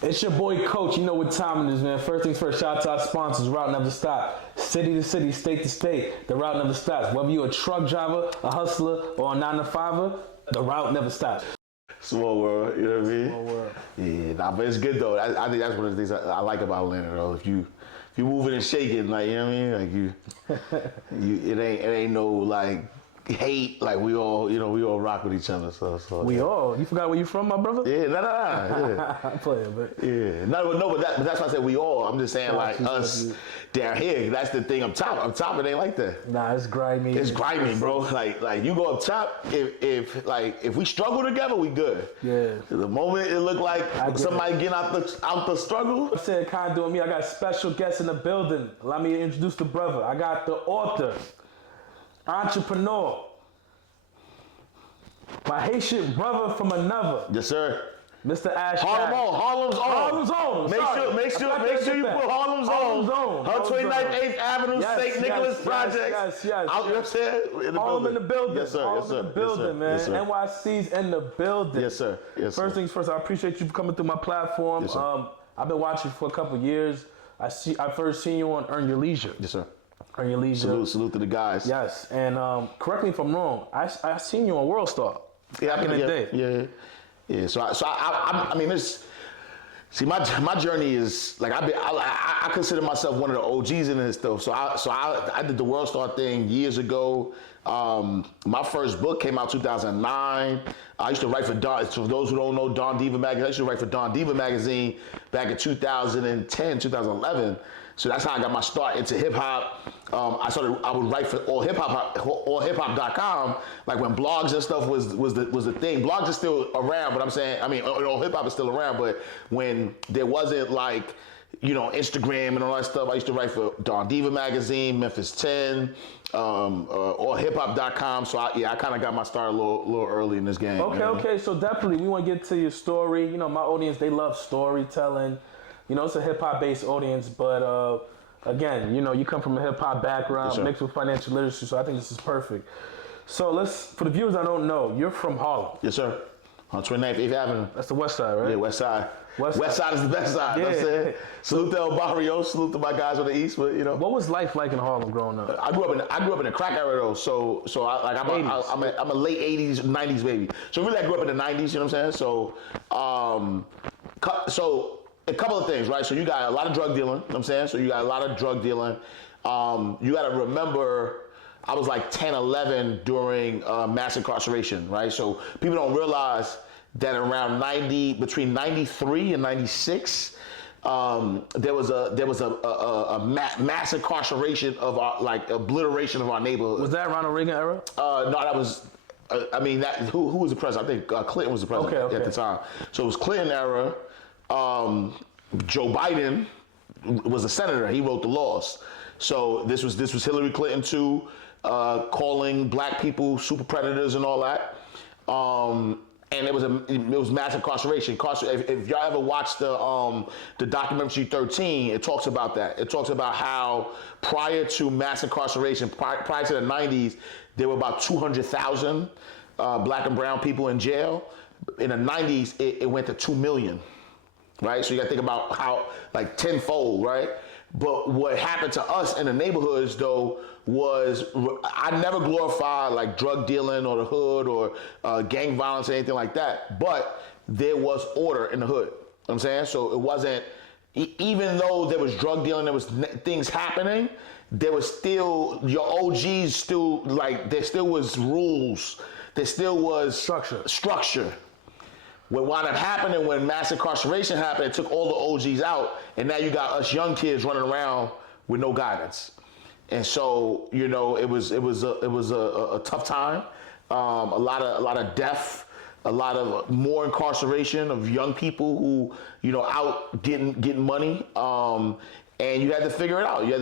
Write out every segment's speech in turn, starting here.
It's your boy Coach. You know what time it is, man. First things first, shout out to our sponsors. Route never stop. City to city, state to state, the route never stops. Whether you're a truck driver, a hustler, or a 9-to-5er, the route never stops. Small world, you know what I mean? Small world. Yeah, nah, but it's good though. I think that's one of the things I like about Atlanta though. If you moving and shaking, like, you know what I mean? Like it ain't no like hate, like we all rock with each other. So We yeah. all. You forgot where you from, my brother? Yeah, yeah. I'm playing, but Yeah, but that's why I said we all. I'm just saying like us down here. That's the thing up top. Up top, it ain't like that. Nah, it's grimy. It's grimy, bro. Like you go up top. If we struggle together, we good. Yeah. The moment it look like somebody getting out the struggle. I said, kind of doing me. I got special guests in the building. Allow me to introduce the brother. I got the author, entrepreneur, my Haitian brother from another. Yes, sir. Mr. Ash. Harlem's on. Make sure you put Harlem's on. 129th 8th Avenue, St. Nicholas Projects. Yes. Out, you know what I'm saying? Harlem in the building. Yes, sir. Harlem in the building, man. Yes, sir. NYC's in the building. Yes, sir. First things first, I appreciate you for coming through my platform. Yes, sir. I've been watching for a couple of years. I first seen you on Earn Your Leisure. Yes, sir. Earn Your Leisure. Salute to the guys. Yes, and correct me if I'm wrong. I seen you on WorldStar. Back in the day. Yeah. So I mean, this. See, my journey is like I consider myself one of the OGs in this stuff. So I did the WorldStar thing years ago. My first book came out 2009. I used to write for Don. For those who don't know, Don Diva magazine. I used to write for Don Diva magazine back in 2010, 2011. So that's how I got my start into hip hop. I would write for allhiphop.com, like when blogs and stuff was the thing. Blogs are still around, but I'm saying, all hip hop is still around, but when there wasn't like, Instagram and all that stuff, I used to write for Don Diva magazine, Memphis 10, allhiphop.com. So I kind of got my start a little early in this game. Okay. So definitely we want to get to your story. My audience, they love storytelling. It's a hip-hop based audience, but again, you come from a hip-hop background, yes, mixed with financial literacy, so I think this is perfect. So for the viewers I don't know, you're from Harlem. Yes, sir. On 29th, 8th Avenue. That's the west side, right? Yeah, west side. West side is the best side. Yeah. You know what I'm saying? Salute to El Barrio, salute to my guys on the east, but What was life like in Harlem growing up? I grew up in the crack era though, so I'm a late 80s, 90s baby. So really I grew up in the 90s, you know what I'm saying? So a couple of things, right? So you got a lot of drug dealing, you know what I'm saying? So you got a lot of drug dealing. You got to remember, I was like 10, 11 during mass incarceration, right? So people don't realize that around between 93 and 96, there was a mass incarceration of our, like obliteration of our neighborhood. Was that Ronald Reagan era? No, that was, who was the president? I think Clinton was the president at the time. So it was Clinton era. Joe Biden was a senator. He wrote the laws. So this was Hillary Clinton too, calling black people super predators and all that. And it was mass incarceration. If y'all ever watched the documentary 13, it talks about that. It talks about how prior to mass incarceration, prior to the 90s, there were about 200,000 black and brown people in jail. In the 90s, it went to 2 million. Right, so you gotta think about how, like, tenfold, right? But what happened to us in the neighborhoods, though, was I never glorified like drug dealing or the hood or gang violence or anything like that. But there was order in the hood. You know what I'm saying? So it wasn't, even though there was drug dealing, there was things happening, there was still, your OGs still, like, there still was rules. There still was structure. What wound up happening when mass incarceration happened, it took all the OGs out, and now you got us young kids running around with no guidance. And so, it was a tough time. A lot of death, a lot of more incarceration of young people who, out getting money. And you had to figure it out. You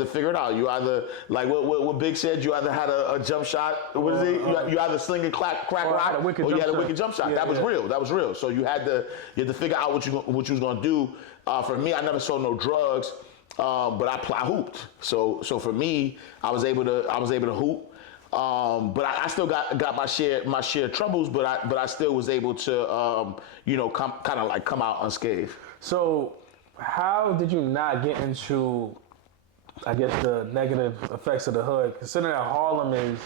either, like what Big said, you either had a jump shot. What is it? You either sling a crack rock, or you had a wicked jump shot. That was real. So you had to figure out what you was gonna do. For me, I never sold no drugs, but I hooped. So for me, I was able to hoop. But I still got my share of troubles, but I still was able to come out unscathed. So how did you not get into, I guess, the negative effects of the hood? Considering that Harlem is,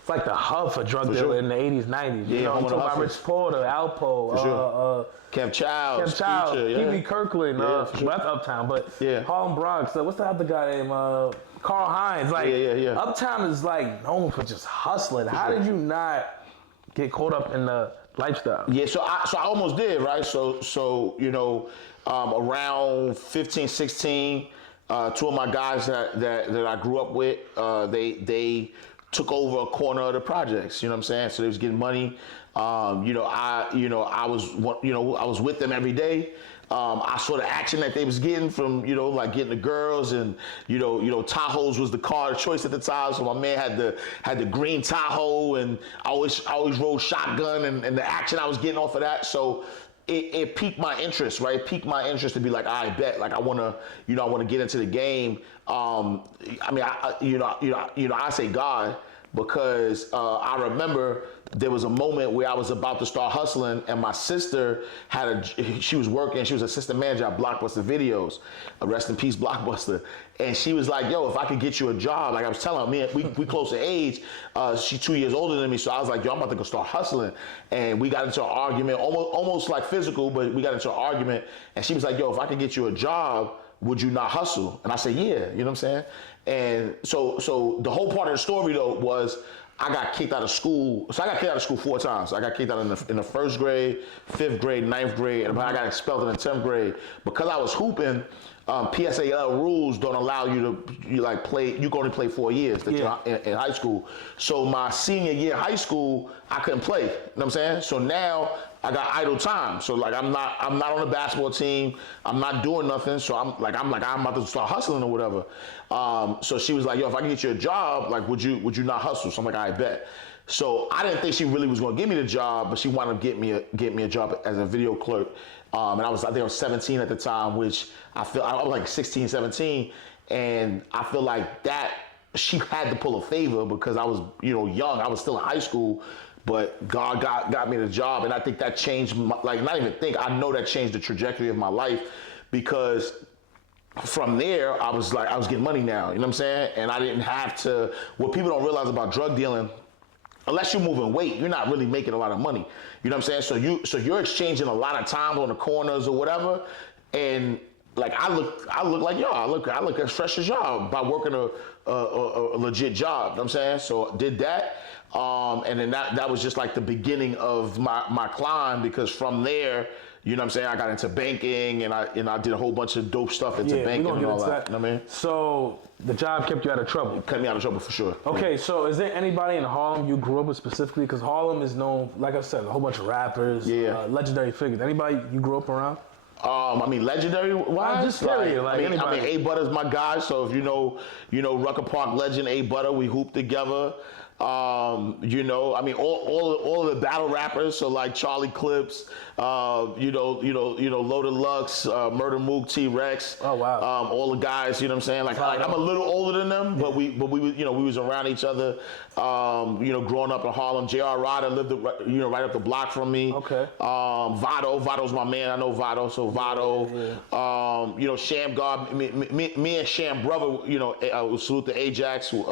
it's like the hub for drug dealing in the 80s, 90s. Yeah, you know, I'm talking about Rich Porter, Alpo, Kev Childs, Pee Wee Kirkland, sure. that's Uptown, but Harlem Bronx. What's the other guy named Carl Hines? Like, Uptown is like known for just hustling. How did you not get caught up in the lifestyle? Yeah, so I almost did, right? So around 15, 16, two of my guys that I grew up with, they took over a corner of the projects. You know what I'm saying? So they was getting money. I was with them every day. I saw the action that they was getting from, like getting the girls, and Tahoes was the car of choice at the time. So my man had the green Tahoe, and I always rode shotgun, and the action I was getting off of that. So it piqued my interest, right? It piqued my interest to be like, I bet, like I want to get into the game. I say God, because I remember there was a moment where I was about to start hustling, and my sister she was working, she was assistant manager at Blockbuster Videos, rest in peace Blockbuster, and she was like, yo, if I could get you a job, like I was telling her, we close in age, she's 2 years older than me, so I was like, yo, I'm about to go start hustling, and we got into an argument, almost like physical, but we got into an argument, and she was like, yo, if I could get you a job, would you not hustle? And I said, yeah, you know what I'm saying? And so the whole part of the story though was I got kicked out of school. So I got kicked out of school 4 times. I got kicked out in the first grade, 5th grade, 9th grade, and I got expelled in the 10th grade. Because I was hooping, PSAL rules don't allow you to play. You can only play 4 years in high school. So my senior year of high school, I couldn't play. You know what I'm saying? So now I got idle time. So like I'm not on the basketball team. I'm not doing nothing. So I'm about to start hustling or whatever. So she was like, yo, if I can get you a job, like would you not hustle? So I'm like, I bet. So I didn't think she really was going to give me the job, but she wound up getting me a job as a video clerk. And I think I was 17 at the time, which I was like 16, 17, and I feel like that she had to pull a favor because I was young. I was still in high school. But God got me the job, and I think that changed I know that changed the trajectory of my life, because from there I was getting money now, you know what I'm saying? And I didn't have to, what people don't realize about drug dealing, unless you're moving weight, you're not really making a lot of money. You know what I'm saying? So you're exchanging a lot of time on the corners or whatever, and like I look like y'all. I look as fresh as y'all by working a legit job. You know what I'm saying? So did that. And then that was just like the beginning of my climb, because from there, you know what I'm saying, I got into banking, and I did a whole bunch of dope stuff into banking and all that. You know what I mean? So the job kept you out of trouble? It kept me out of trouble for sure. Okay, so is there anybody in Harlem you grew up with specifically? Because Harlem is known, like I said, a whole bunch of rappers, legendary figures. Anybody you grew up around? Legendary wise, just curious, A Butter's my guy. So if you know Rucker Park legend A Butter, we hooped together. All of the battle rappers, so like Charlie Clips, Loaded Lux, Murder Mook, T-Rex. Oh wow. All the guys, you know what I'm saying? Like I'm a little older than them, but we was around each other. Growing up in Harlem. J.R. Ryder lived right up the block from me. Okay. Vado's my man. I know Vado. So Vado. Yeah. Sham God. Me and Sham brother. Salute to Ajax. We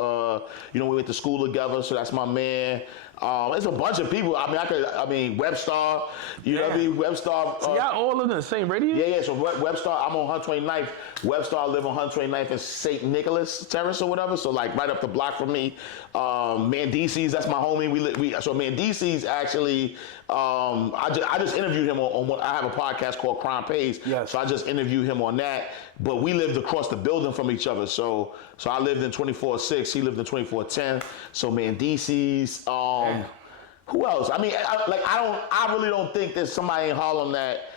went to school together. So that's my man. There's a bunch of people. Webstar. You know what I mean? Webstar. So y'all all live in the same radius? Yeah. So Webstar, I'm on 129th. Webstar live on 129th in St. Nicholas Terrace or whatever. So like right up the block from me. Mandisi's, that's my homie. So Mandisi's actually, I just interviewed him on one. I have a podcast called Crime Pays. Yes. So I just interviewed him on that. But we lived across the building from each other. So I lived in 24-6. He lived in 24-10. So Mandisi's. Who else? I really don't think there's somebody in Harlem that.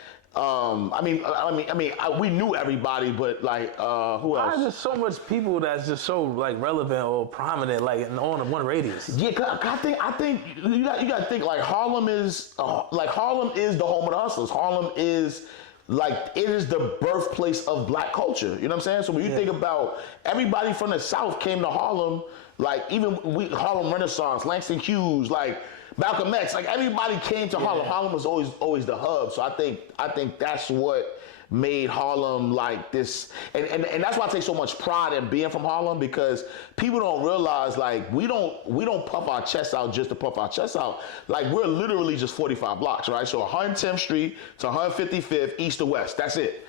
We knew everybody, but who else? There's just so much people that's just so like relevant or prominent, like on one radius. Yeah, I think you got to think like Harlem is the home of the hustlers. Harlem is like it is the birthplace of black culture. You know what I'm saying? So when you think about everybody from the South came to Harlem, like even Harlem Renaissance, Langston Hughes, like Malcolm X, like everybody came to Harlem. Harlem was always the hub. So I think that's what made Harlem like this, and that's why I take so much pride in being from Harlem, because people don't realize like we don't puff our chests out just to puff our chests out. Like we're literally just 45 blocks, right? So 110th Street to 155th, east to west. That's it.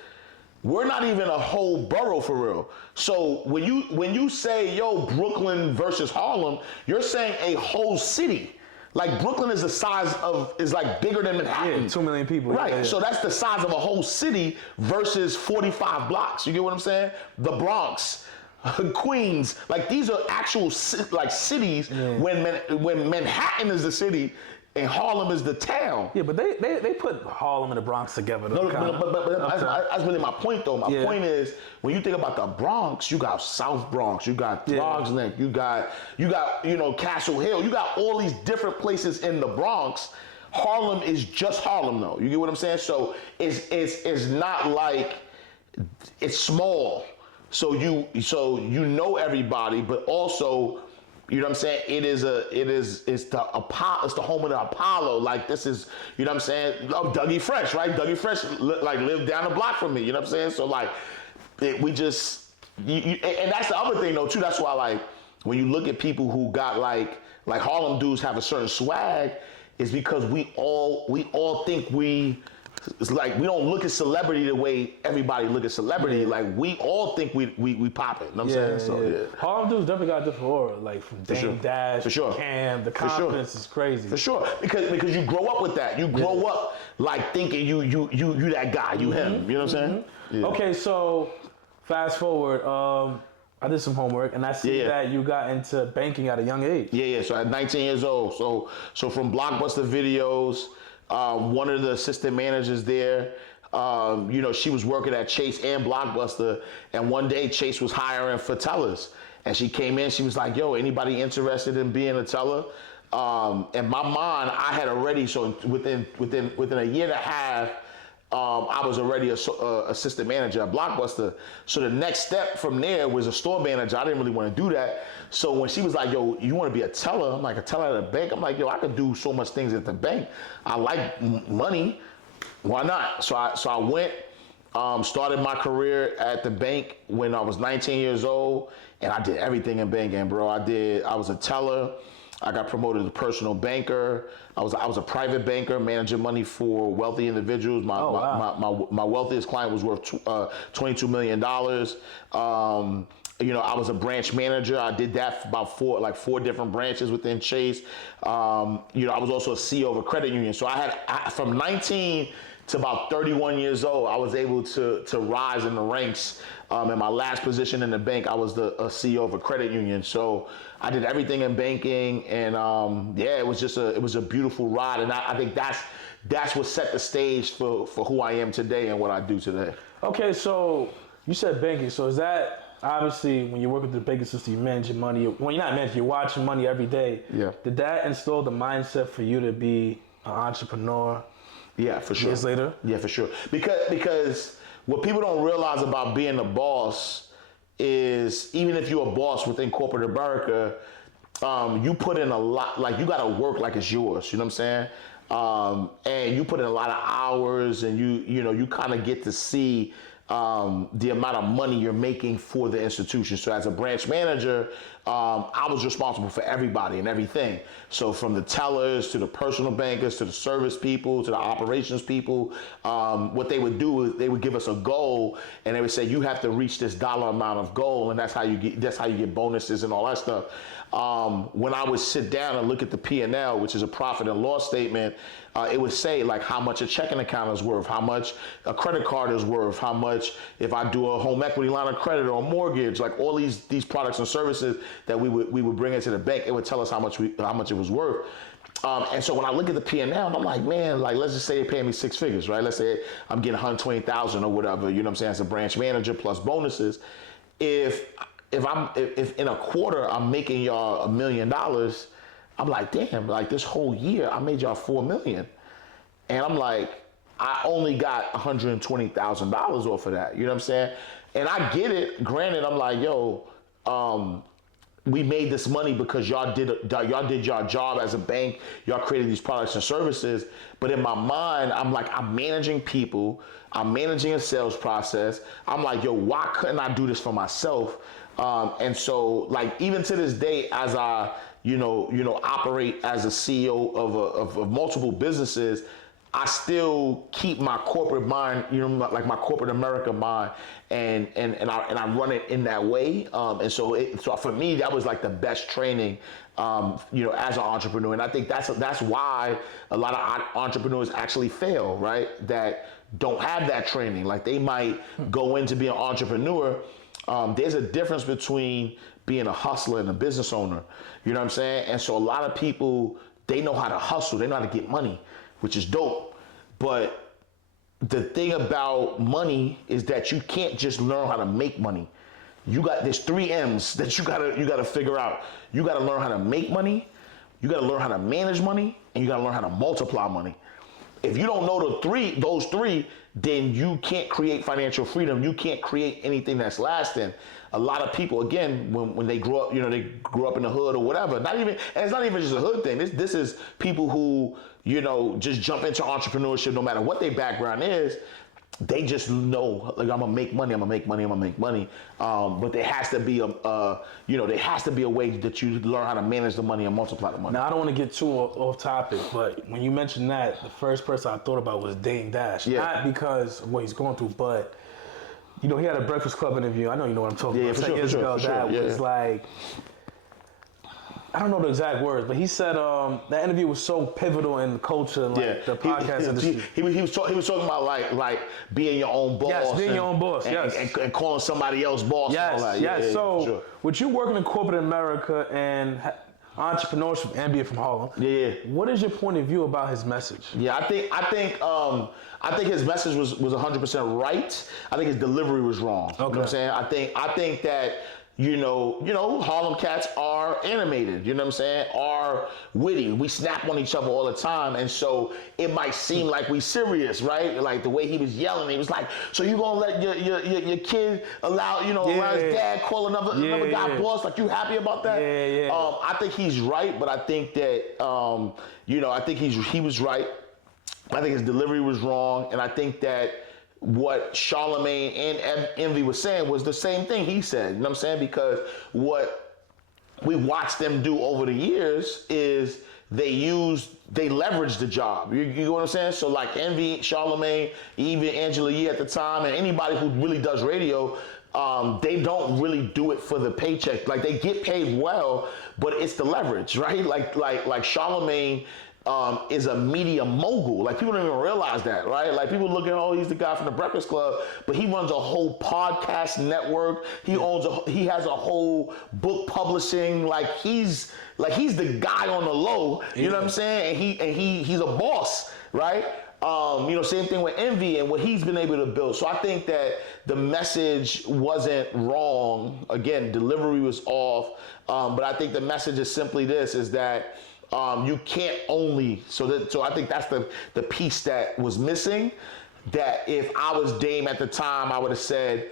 We're not even a whole borough for real. So when you say yo Brooklyn versus Harlem, you're saying a whole city. Like Brooklyn is the size is like bigger than Manhattan. Yeah, 2 million people. Right, Yeah. so that's the size of a whole city versus 45 blocks. You get what I'm saying? The Bronx, Queens, like these are actual like cities when Manhattan is the city and Harlem is the town. Yeah, but they put Harlem and the Bronx together. No, but that's really my point though. My point is when you think about the Bronx, you got South Bronx, you got Throgs Neck, you got Castle Hill, you got all these different places in the Bronx. Harlem is just Harlem though. You get what I'm saying? So it's not like it's small. So you know everybody, but also, you know what I'm saying? It's the home of the Apollo. Like this is, you know what I'm saying? Oh, Dougie Fresh, right? Dougie Fresh lived down the block from me. You know what I'm saying? So like, and that's the other thing though too. That's why like when you look at people who got like Harlem dudes have a certain swag, is because we all think it's like we don't look at celebrity the way everybody look at celebrity. Like we all think we pop it. You know what I'm saying? So Harlem dudes definitely got a different aura. Like from Dame Dash, Cam, the confidence is crazy. For sure. Because you grow up with that. You grow up like thinking you that guy, you him. You know what I'm saying? Yeah. Okay, so fast forward. I did some homework and I see that you got into banking at a young age. Yeah. So at 19 years old. So from Blockbuster Videos. One of the assistant managers there, she was working at Chase and Blockbuster, and one day Chase was hiring for tellers, and she came in. She was like, "Yo, anybody interested in being a teller?" In my mind, I had already within a year and a half, I was already a assistant manager at Blockbuster. So the next step from there was a store manager. I didn't really want to do that. So when she was like, yo, you want to be a teller? I'm like, a teller at a bank? I'm like, yo, I could do so much things at the bank. I like money. Why not? So I went, started my career at the bank when I was 19 years old, and I did everything in banking, bro. I was a teller. I got promoted to personal banker. I was a private banker, managing money for wealthy individuals. My wealthiest client was worth $22 million. I was a branch manager. I did that for about four different branches within Chase. I was also a CEO of a credit union. So from 19 to about 31 years old, I was able to rise in the ranks. In my last position in the bank, I was a CEO of a credit union. So I did everything in banking, and it was a beautiful ride. And I think that's what set the stage for who I am today and what I do today. Okay, so you said banking. So is that obviously when you work with the banking system, you manage your money? Well, you're not managing, you're watching money every day. Yeah. Did that instill the mindset for you to be an entrepreneur? Yeah, for sure. Years later? Yeah, for sure. Because what people don't realize about being a boss is even if you're a boss within corporate America, you put in a lot, like you got to work like it's yours, you know what I'm saying? And you put in a lot of hours, and you kind of get to see the amount of money you're making for the institution. So as a branch manager, I was responsible for everybody and everything. So from the tellers to the personal bankers to the service people to the operations people, what they would do is they would give us a goal, and they would say you have to reach this dollar amount of goal, and that's how you get bonuses and all that stuff. When I would sit down and look at the P&L, which is a profit and loss statement, it would say like how much a checking account is worth, how much a credit card is worth, how much if I do a home equity line of credit or a mortgage, like all these products and services that we would bring into the bank, it would tell us how much it was worth. And so when I look at the P&L, I'm like, man, like let's just say they pay me six figures, right? Let's say I'm getting $120,000 or whatever, you know what I'm saying, as a branch manager plus bonuses. If in a quarter I'm making y'all $1 million, I'm like, damn, like this whole year I made y'all $4 million. And I'm like, I only got $120,000 off of that. You know what I'm saying? And I get it. Granted, I'm like, yo, we made this money because y'all did your job as a bank. Y'all created these products and services. But in my mind, I'm like, I'm managing people. I'm managing a sales process. I'm like, yo, why couldn't I do this for myself? And so, like, even to this day, as I, operate as a CEO of multiple businesses, I still keep my corporate mind, like my corporate America mind, and I run it in that way. And so for me, that was like the best training, as an entrepreneur. And I think that's why a lot of entrepreneurs actually fail, right? That don't have that training. Like, they might go in to be an entrepreneur. There's a difference between being a hustler and a business owner. You know what I'm saying? And so a lot of people, they know how to hustle. They know how to get money, which is dope. But the thing about money is that you can't just learn how to make money. There's 3 M's that you gotta figure out. You gotta learn how to make money, you gotta learn how to manage money, and you gotta learn how to multiply money. If you don't know those three, then you can't create financial freedom. You can't create anything that's lasting. A lot of people, again, when they grow up, they grew up in the hood or whatever. And it's not even just a hood thing. This is people who, just jump into entrepreneurship no matter what their background is. They just know, like, I'm gonna make money. But there has to be a way that you learn how to manage the money and multiply the money. Now, I don't want to get too off topic, but when you mentioned that, the first person I thought about was Dame Dash. Yeah. Not because of what he's going through, but he had a Breakfast Club interview. I know you know what I'm talking about. For sure. That was like, I don't know the exact words, but he said that interview was so pivotal in the culture and the podcast industry. He was talking about like being your own boss. Yes, being your own boss. And calling somebody else boss. Yes, and all that. yes. So, with you working in corporate America and entrepreneurship and being from Harlem, what is your point of view about his message? Yeah, I think his message was 100% right. I think his delivery was wrong. Okay. You know what I'm saying? I think that Harlem cats are animated, you know what I'm saying, are witty. We snap on each other all the time. And so it might seem like we serious, right? Like the way he was yelling, he was like, so you gonna let your kid allow his dad call another guy boss? Like, you happy about that? Yeah. I think he's right, but I think that, I think he was right. I think his delivery was wrong. And I think that what Charlemagne and Envy was saying was the same thing he said. You know what I'm saying? Because what we watched them do over the years is they leveraged the job. You know what I'm saying? So like Envy, Charlemagne, even Angela Yee at the time, and anybody who really does radio, they don't really do it for the paycheck. Like, they get paid well, but it's the leverage, right? Like Charlemagne is a media mogul. Like, people don't even realize that, right? Like, people look at, he's the guy from the Breakfast Club, but he runs a whole podcast network. He has a whole book publishing. Like, he's the guy on the low. You know what I'm saying? And he's a boss, right? Same thing with Envy and what he's been able to build. So I think that the message wasn't wrong. Again, delivery was off. But I think the message is simply this: is that you can't only, so I think that's the piece that was missing. That if I was Dame at the time, I would have said,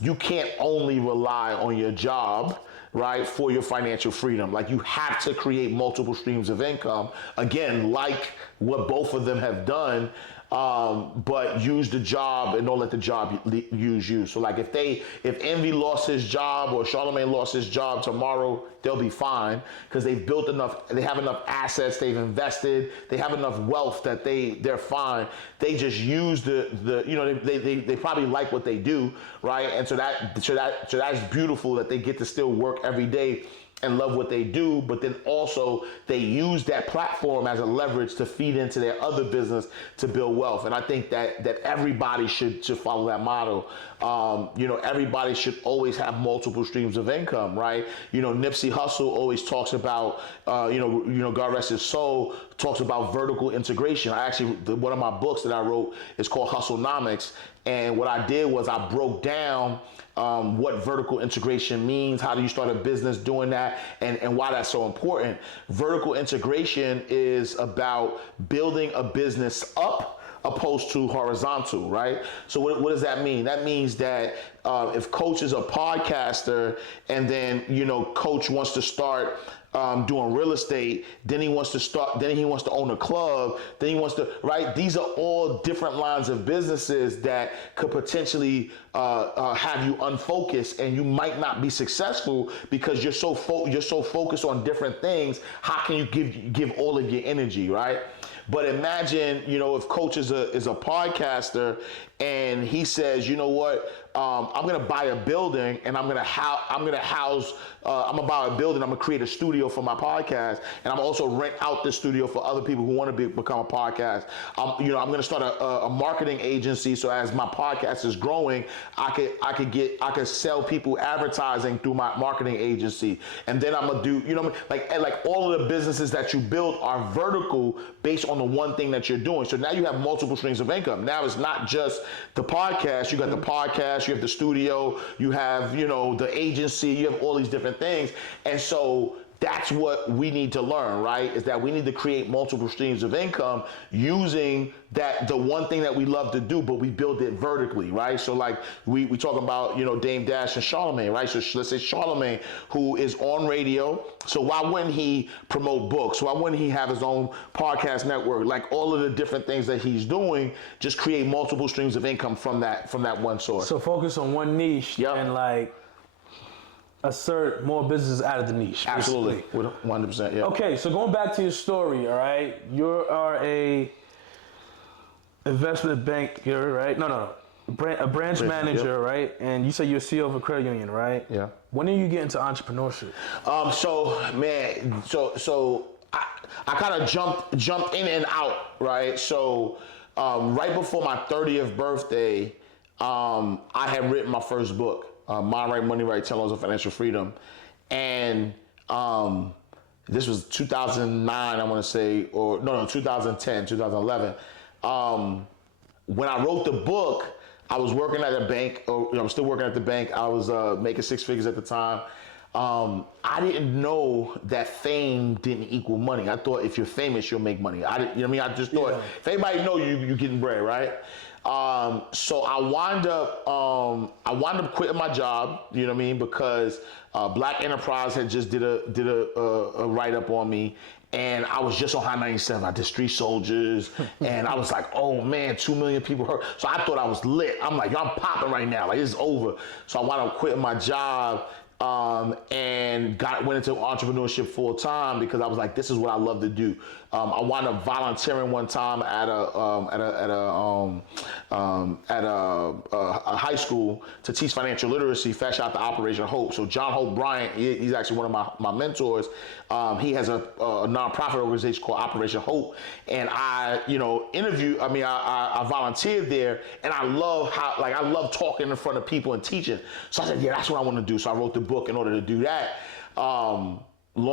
you can't only rely on your job, right, for your financial freedom. Like, you have to create multiple streams of income. Again, like what both of them have done, but use the job and don't let the job use you. So like, if Envy lost his job or Charlemagne lost his job tomorrow, they'll be fine because they've built enough, they have enough assets, they've invested, they have enough wealth that they're fine. They just use they probably like what they do, right? And so that's beautiful that they get to still work every day and love what they do, but then also they use that platform as a leverage to feed into their other business to build wealth. And I think that everybody should follow that model. Everybody should always have multiple streams of income, right? Nipsey Hussle always talks about, God rest his soul, talks about vertical integration. One of my books that I wrote is called Hustlenomics. And what I did was I broke down what vertical integration means, how do you start a business doing that, and why that's so important. Vertical integration is about building a business up opposed to horizontal, right? So what does that mean? That means that if Coach is a podcaster and then, Coach wants to start doing real estate, then he wants to own a club, then he wants to, right? These are all different lines of businesses that could potentially have you unfocused, and you might not be successful because you're so focused on different things. How can you give all of your energy, right? But imagine, if Coach is a podcaster and he says, you know what, I'm gonna buy a building and I'm gonna buy a building. I'm gonna create a studio for my podcast, and I'm also rent out the studio for other people who want to become a podcast. I'm gonna start a marketing agency. So as my podcast is growing, I could sell people advertising through my marketing agency, and then I'm gonna do, like all of the businesses that you build are vertical based on the one thing that you're doing. So now you have multiple streams of income. Now it's not just the podcast. You got the podcast, you have the studio, you have, the agency, you have all these different things. And so that's what we need to learn, right? Is that we need to create multiple streams of income using the one thing that we love to do, but we build it vertically, right? So like we talk about, Dame Dash and Charlemagne, right? So let's say Charlemagne, who is on radio. So why wouldn't he promote books? Why wouldn't he have his own podcast network? Like all of the different things that he's doing, just create multiple streams of income from that one source. So focus on one niche and assert more businesses out of the niche. Absolutely, with 100%. Yeah. Okay, so going back to your story, all right, you are a investment banker, right? No, a branch manager, right? And you say you're CEO of a credit union, right? Yeah. When did you get into entrepreneurship? So I kind of jumped in and out, right? So right before my 30th birthday, I had written my first book. Mind Right, Money Right, 10 Laws of Financial Freedom. And this was 2009, I want to say, 2010, 2011. When I wrote the book, I was working at a bank, I was still working at the bank. I was making six figures at the time. I didn't know that fame didn't equal money. I thought if you're famous, you'll make money. I just thought if anybody know you, you're getting bread, right? So I wound up quitting my job, because Black Enterprise had just did a write-up on me, and I was just on High 97. I did Street Soldiers, and I was like, oh man, 2 million people hurt. So I thought I was lit. I'm like, I'm popping right now, like it's over. So I wound up quitting my job. And went into entrepreneurship full time because I was like, this is what I love to do. I wound up volunteering one time at a high school to teach financial literacy. Fresh out to Operation Hope. So John Hope Bryant, he's actually one of my mentors. He has a nonprofit organization called Operation Hope, and I volunteered there, and I love talking in front of people and teaching. So I said, yeah, that's what I want to do. So I wrote the book in order to do that. Long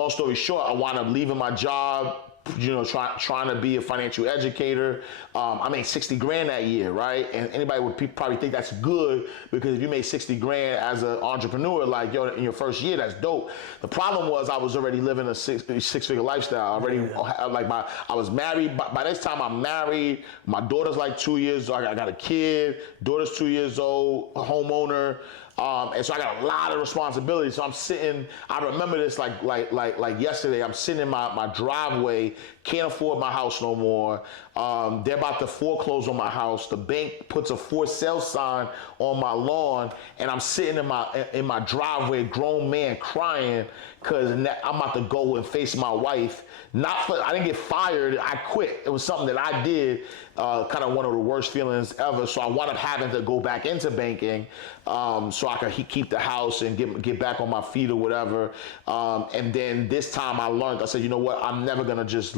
story short, I wound up leaving my job, trying to be a financial educator. I made 60 grand that year, right? And anybody would probably think that's good, because if you made 60 grand as an entrepreneur, in your first year, that's dope. The problem was I was already living a six-figure lifestyle. I was married. By this time I'm married. My daughter's 2 years old. I got a kid. Daughter's 2 years old, a homeowner. And so I got a lot of responsibility. So I'm sitting, I remember this like yesterday, I'm sitting in my driveway, can't afford my house no more. They're about to foreclose on my house. The bank puts a for sale sign on my lawn, and I'm sitting in my driveway, grown man crying, because I'm about to go and face my wife. I didn't get fired, I quit. It was something that I did, kind of one of the worst feelings ever. So I wound up having to go back into banking, so I could keep the house and get back on my feet or whatever. And then this time I learned, I said, you know what, I'm never gonna just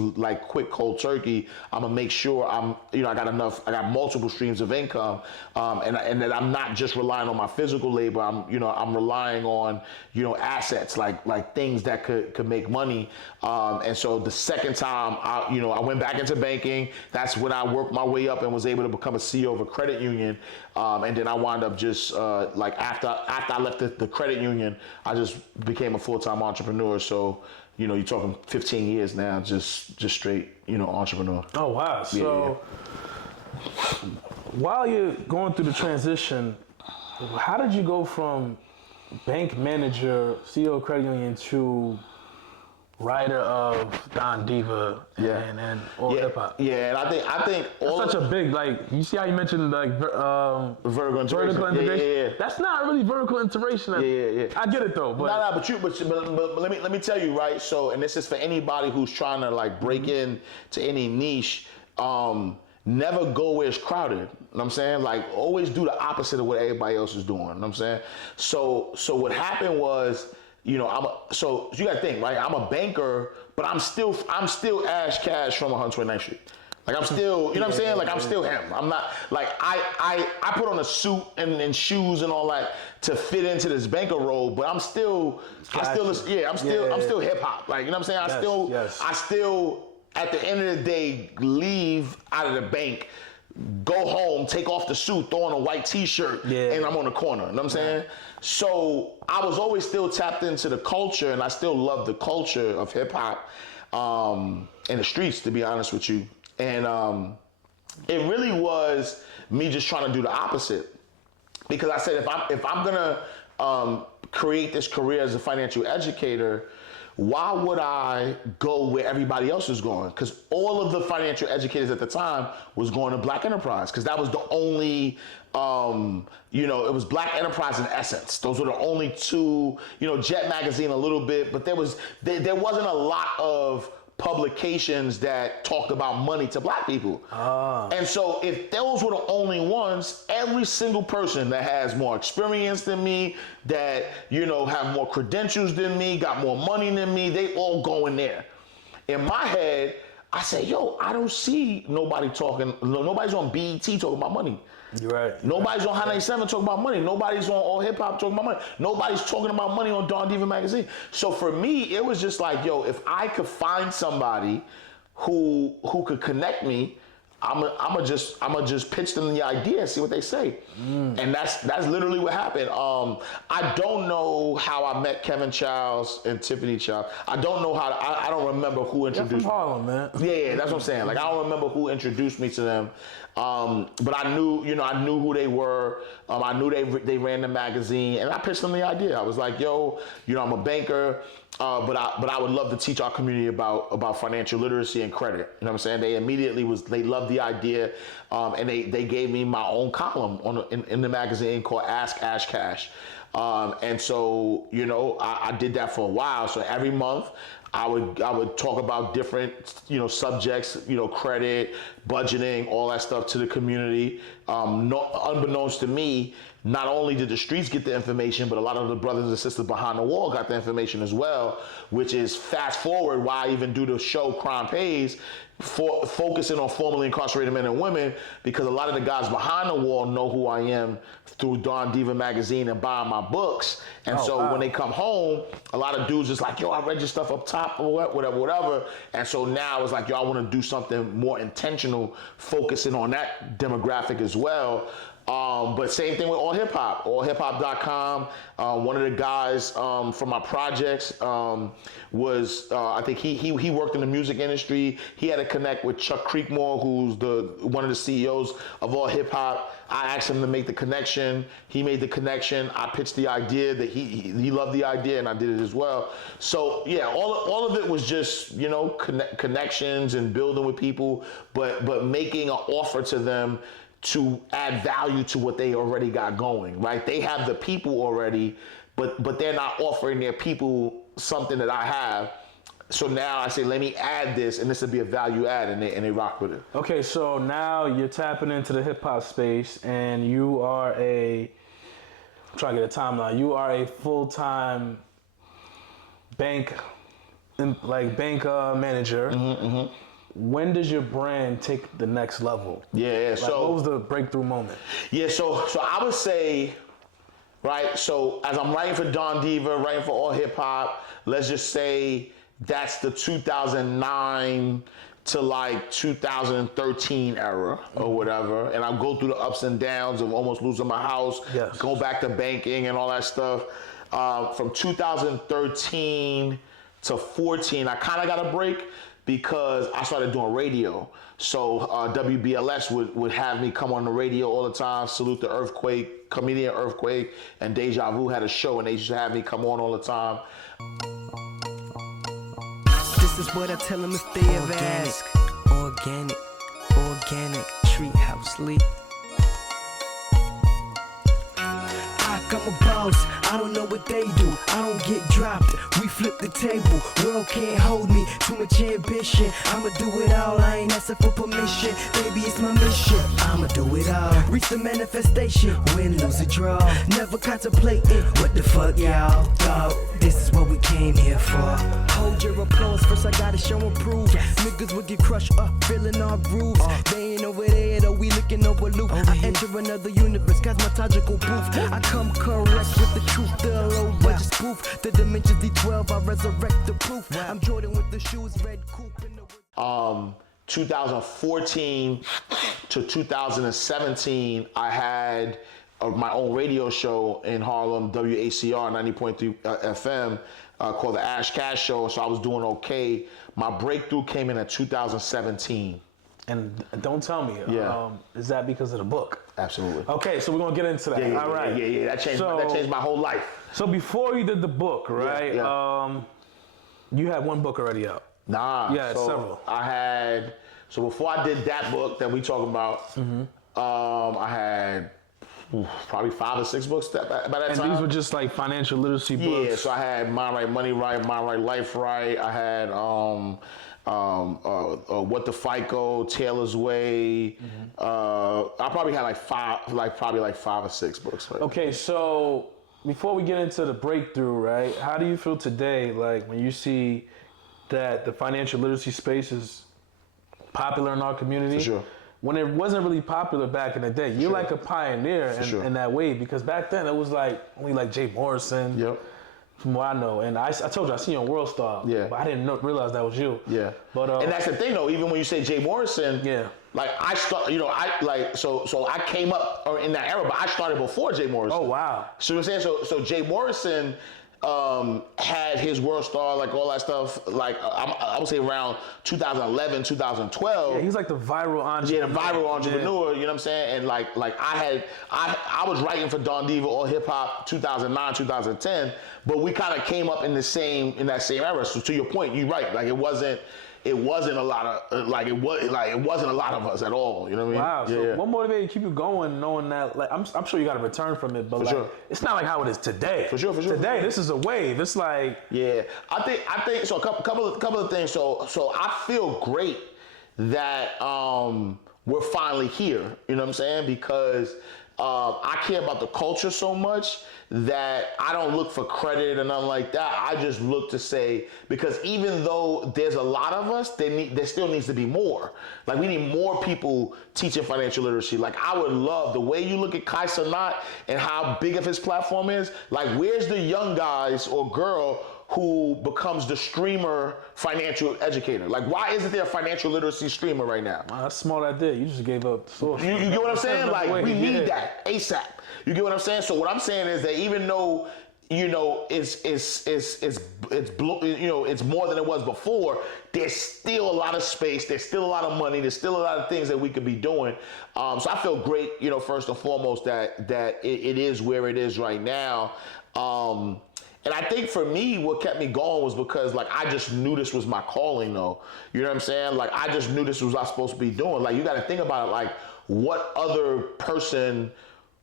quit cold turkey. I'm gonna make sure I got multiple streams of income, and that I'm not just relying on my physical labor. I'm relying on, assets like things that could make money. And so the second time I went back into banking, that's when I worked my way up and was able to become a CEO of a credit union. And then I wound up just after I left the credit union, I just became a full-time entrepreneur. So, you're talking 15 years now, just straight, entrepreneur. Oh, wow. So while you're going through the transition, how did you go from bank manager, CEO of credit union to writer of Don Diva and all hip hop? Yeah, and I think all that's such a big, like, you see how you mentioned like vertical integration. Yeah. That's not really vertical integration. Yeah. I get it though, but but let me tell you, right? So, and this is for anybody who's trying to like break in to any niche. Never go where it's crowded. You know what I'm saying? Like, always do the opposite of what everybody else is doing. You know what I'm saying? So what happened was, you know, so you gotta think, right? I'm a banker, but I'm still Ash Cash from 129th Street. Like, I'm still, you know what I'm saying? Like, I'm still him. I'm not, like, I put on a suit and shoes and all that to fit into this banker role, but I'm still hip hop. Like, you know what I'm saying? I still, at the end of the day, leave out of the bank, go home, take off the suit, throw on a white t-shirt, and I'm on the corner. You know what I'm saying? So I was always still tapped into the culture, and I still love the culture of hip hop in the streets, to be honest with you. And it really was me just trying to do the opposite. Because I said, if I'm gonna create this career as a financial educator, why would I go where everybody else is going? Because all of the financial educators at the time was going to Black Enterprise, because that was the only, it was Black Enterprise in essence. Those were the only two, Jet Magazine a little bit, but there wasn't a lot of publications that talked about money to Black people. And so if those were the only ones, every single person that has more experience than me, that, have more credentials than me, got more money than me, they all go in there. In my head, I say, I don't see nobody talking, nobody's on BET talking about money. You're right. Nobody's on Hot 97 talking about money. Nobody's on All Hip Hop talking about money. Nobody's talking about money on Don Diva magazine. So for me, it was just like, if I could find somebody who could connect me, I'ma just pitch them the idea and see what they say. And that's literally what happened. I don't know how I met Kevin Childs and Tiffany Childs. I don't know how. I don't remember who introduced me. Harlem, man. Yeah, that's what I'm saying. Like, I don't remember who introduced me to them. But I knew who they were. I knew they ran the magazine, and I pitched them the idea. I was like, I'm a banker, but I would love to teach our community about financial literacy and credit. You know what I'm saying? They immediately they loved the idea, and they gave me my own column in the magazine called Ask Ash Cash. And so, I did that for a while. So every month, I would talk about different, subjects, credit, budgeting, all that stuff to the community. Unbeknownst to me, not only did the streets get the information, but a lot of the brothers and sisters behind the wall got the information as well, which is fast forward why I even do the show Crime Pays, focusing on formerly incarcerated men and women, because a lot of the guys behind the wall know who I am through Don Diva magazine and buying my books. And when they come home, a lot of dudes is like, I read your stuff up top or whatever. And so now it's like, I want to do something more intentional, focusing on that demographic as well. But same thing with All Hip Hop, allhiphop.com. One of the guys from my projects was, I think he worked in the music industry. He had to connect with Chuck Creekmore, who's one of the CEOs of All Hip Hop. I asked him to make the connection. He made the connection. I pitched the idea that he loved the idea, and I did it as well. So yeah, all of it was just, connections and building with people, but making an offer to them to add value to what they already got going, right? They have the people already, but they're not offering their people something that I have. So now I say, let me add this, and this will be a value add, and they rock with it. Okay, so now you're tapping into the hip hop space, and you are I'm trying to get a timeline. You are a full-time bank manager. Mm-hmm. When does your brand take the next level? Yeah. So what was the breakthrough moment? Yeah, so I would say, right, so as I'm writing for Don Diva, writing for All Hip Hop, let's just say that's the 2009 to 2013 era or whatever. And I'll go through the ups and downs of almost losing my house, go back to banking and all that stuff. From 2013 to 14, I kind of got a break. because I started doing radio. So WBLS would have me come on the radio all the time, Salute the Earthquake, Comedian Earthquake, and Deja Vu had a show, and they used to have me come on all the time. This is what I tell them if they ever ask. Organic, treehouse leaf. I'm a boss, I don't know what they do. I don't get dropped, we flip the table. World can't hold me, too much ambition. I'ma do it all, I ain't asking for permission. Baby, it's my mission, I'ma do it all. Reach the manifestation, win, lose, or draw. Never contemplating, what the fuck y'all thought. This is what we came here for. Hold your applause, first I gotta show and prove. Niggas will get crushed up, feeling our grooves. They ain't over there though, we looking over loop. I enter another universe, cosmological proof. I come correct with the truth, the low budget spoof. The dimensions D12, I resurrect the proof. I'm Jordan with the shoes, red coupe in the 2014 to 2017, I had my own radio show in Harlem, WACR 90.3 FM, called the Ash Cash Show. So I was doing okay. My breakthrough came in 2017. And don't tell me, is that because of the book? Absolutely. Okay, so we're gonna get into that. Yeah, all right. Yeah. That changed my whole life. So before you did the book, right? You had one book already out. Nah. Yeah, so several. So before I did that book that we talking about, I had probably 5 or 6 books by that time. And these were just like financial literacy books. Yeah, so I had Mind Right, Money Right, Mind Right, Life Right. I had What the FICO, Taylor's Way. I probably had probably 5 or 6 books. Right? Okay, so before we get into the breakthrough, right? How do you feel today, like when you see that the financial literacy space is popular in our community? For sure. When it wasn't really popular back in the day, you're like a pioneer in that way, because back then it was like only like Jay Morrison. Yep. From what I know, and I told you I seen you on WorldStar. Yeah. But I didn't realize that was you. Yeah. But and that's the thing though. Even when you say Jay Morrison, like I start, so I came up in that era, but I started before Jay Morrison. Oh wow. So I'm saying, so Jay Morrison had his WorldStar, like all that stuff, like I would say around 2011, 2012. Yeah, he's like the viral entrepreneur. Yeah, the viral entrepreneur, you know what I'm saying? And like I was writing for Don Diva or Hip Hop 2009, 2010, but we kind of came up in that same era. So to your point, you're right. Like it wasn't a lot of it wasn't a lot of us at all. You know what I mean? Wow. So what motivated you to keep you going, knowing that like I'm sure you got a return from it, but it's not like how it is today. For sure. Today, this is a wave. It's like I think so. A couple of things. So I feel great that we're finally here. You know what I'm saying? Because I care about the culture so much that I don't look for credit or nothing like that. I just look to say, because even though there's a lot of us, there still needs to be more. Like we need more people teaching financial literacy. Like I would love the way you look at Kai Cenat and how big of his platform is. Like where's the young guys or girl who becomes the streamer financial educator? Like, why isn't there a financial literacy streamer right now? That's a smart idea. You just gave up the source. You get what I'm saying? Like, we need that ASAP. You get what I'm saying? So what I'm saying is that even though, you know, it's more than it was before, there's still a lot of space, there's still a lot of money, there's still a lot of things that we could be doing. So I feel great, you know, first and foremost that it is where it is right now. And I think for me, what kept me going was because, like, I just knew this was my calling, though. You know what I'm saying? Like, I just knew this was what I was supposed to be doing. Like, you got to think about it, like, what other person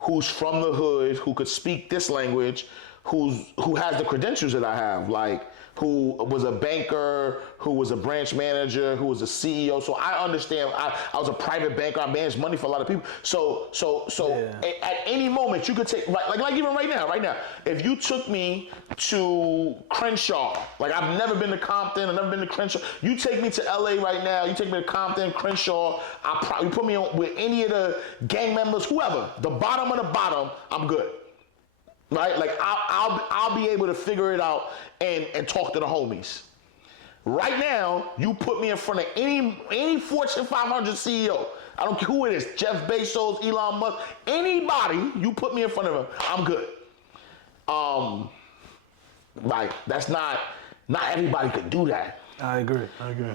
who's from the hood, who could speak this language, who has the credentials that I have, like, who was a banker, who was a branch manager, who was a CEO. So I understand, I was a private banker, I managed money for a lot of people. So at any moment you could take, like even right now, if you took me to Crenshaw, like I've never been to Compton, I've never been to Crenshaw. You take me to LA right now, you take me to Compton, Crenshaw, you put me on with any of the gang members, whoever, the bottom of the bottom, I'm good. Right? Like I'll be able to figure it out and talk to the homies. Right now, you put me in front of any Fortune 500 CEO. I don't care who it is, Jeff Bezos, Elon Musk, anybody, you put me in front of them, I'm good. Like that's not everybody could do that. I agree.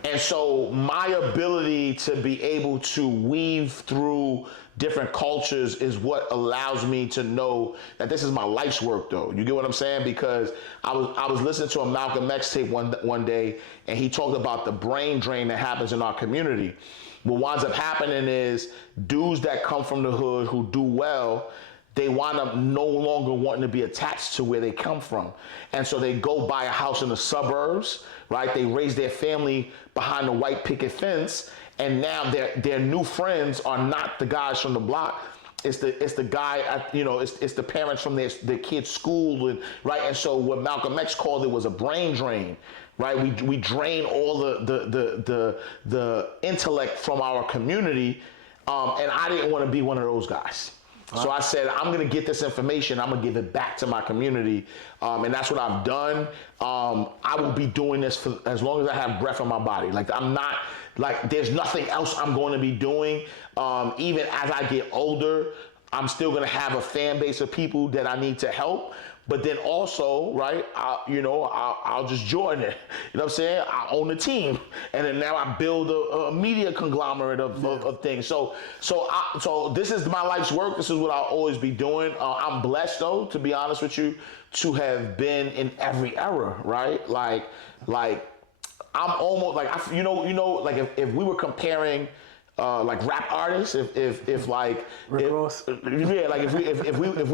And so my ability to be able to weave through different cultures is what allows me to know that this is my life's work, though. You get what I'm saying? Because I was listening to a Malcolm X tape one day, and he talked about the brain drain that happens in our community. What winds up happening is dudes that come from the hood who do well, they wind up no longer wanting to be attached to where they come from. And so they go buy a house in the suburbs, right? They raise their family behind the white picket fence, and now their new friends are not the guys from the block. It's the guy at, it's the parents from their kids' school, and right. And so what Malcolm X called it was a brain drain, right? We drain all the intellect from our community, and I didn't want to be one of those guys. So I said, I'm going to get this information. I'm going to give it back to my community. And that's what I've done. I will be doing this for as long as I have breath in my body. There's nothing else I'm going to be doing. Even as I get older, I'm still going to have a fan base of people that I need to help. But then also, right, I'll just join it. You know what I'm saying? I own a team. And then now I build a media conglomerate of things. So this is my life's work. This is what I'll always be doing. I'm blessed, though, to be honest with you, to have been in every era, right? Like I'm almost like, if we were comparing rap artists, if we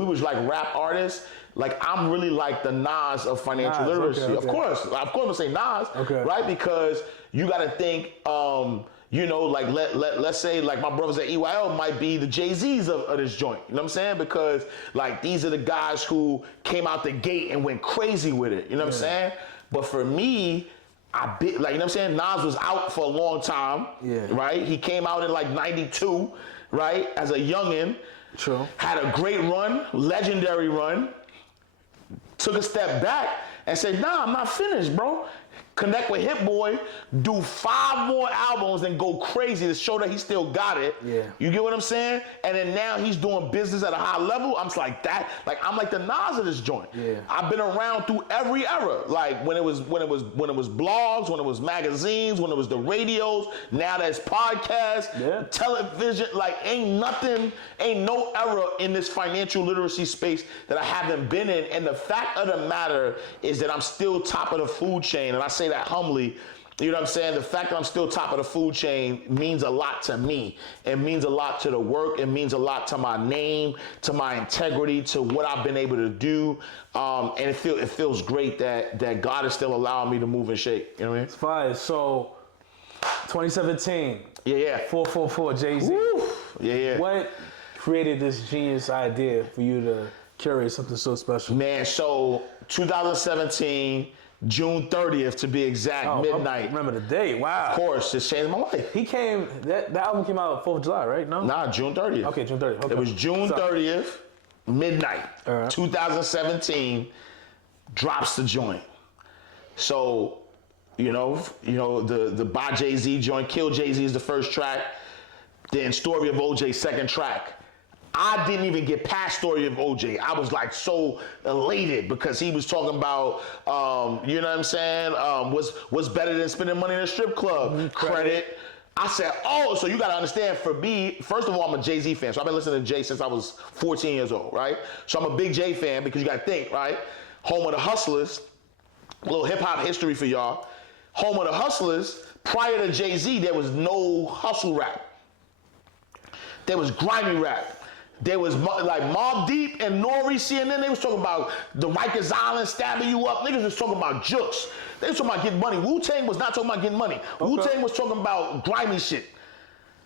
was like rap artists, like I'm really like the Nas of financial literacy. Okay. Of course I'm say Nas, right? Because you got to think, let's say like my brothers at EYL might be the Jay-Z's of this joint. You know what I'm saying? Because like these are the guys who came out the gate and went crazy with it. You know what I'm saying? But for me, you know what I'm saying? Nas was out for a long time, right? He came out in like 92, right? As a youngin'. True. Had a great run, legendary run. Took a step back and said, nah, I'm not finished, bro. Connect with Hit Boy, do 5 more albums and go crazy to show that he still got it. Yeah. You get what I'm saying? And then now he's doing business at a high level. I'm just like that. Like I'm like the Nas of this joint. Yeah. I've been around through every era. Like when it was blogs, when it was magazines, when it was the radios. Now there's podcasts, television. Like ain't no era in this financial literacy space that I haven't been in. And the fact of the matter is that I'm still top of the food chain, and I say that humbly. You know what I'm saying? The fact that I'm still top of the food chain means a lot to me. It means a lot to the work. It means a lot to my name, to my integrity, to what I've been able to do. And it feels great that God is still allowing me to move and shake. You know what I mean? It's fire. So, 2017. Yeah. 444 Jay-Z. Woo. Yeah. What created this genius idea for you to curate something so special? Man, so 2017... June 30th to be exact, midnight. I remember the date, wow. Of course, it changed my life. That album came out 4th of July, right? No? Nah, June 30th. Okay, June 30th. Okay. It was June 30th, midnight, 2017, drops the joint. So, the By Jay-Z joint, Kill Jay-Z is the first track, then Story of OJ, second track. I didn't even get past Story of OJ. I was like so elated because he was talking about, you know what I'm saying? What's better than spending money in a strip club? Credit. I said, so you got to understand, for me, first of all, I'm a Jay-Z fan. So I've been listening to Jay since I was 14 years old, right? So I'm a big Jay fan because you got to think, right? Home of the Hustlers, a little hip hop history for y'all. Home of the Hustlers, prior to Jay-Z, there was no hustle rap. There was grimy rap. There was like Mobb Deep and Nori CNN. They was talking about the Rikers Island stabbing you up. Niggas was talking about jokes. They was talking about getting money. Wu-Tang was not talking about getting money. Okay. Wu-Tang was talking about grimy shit.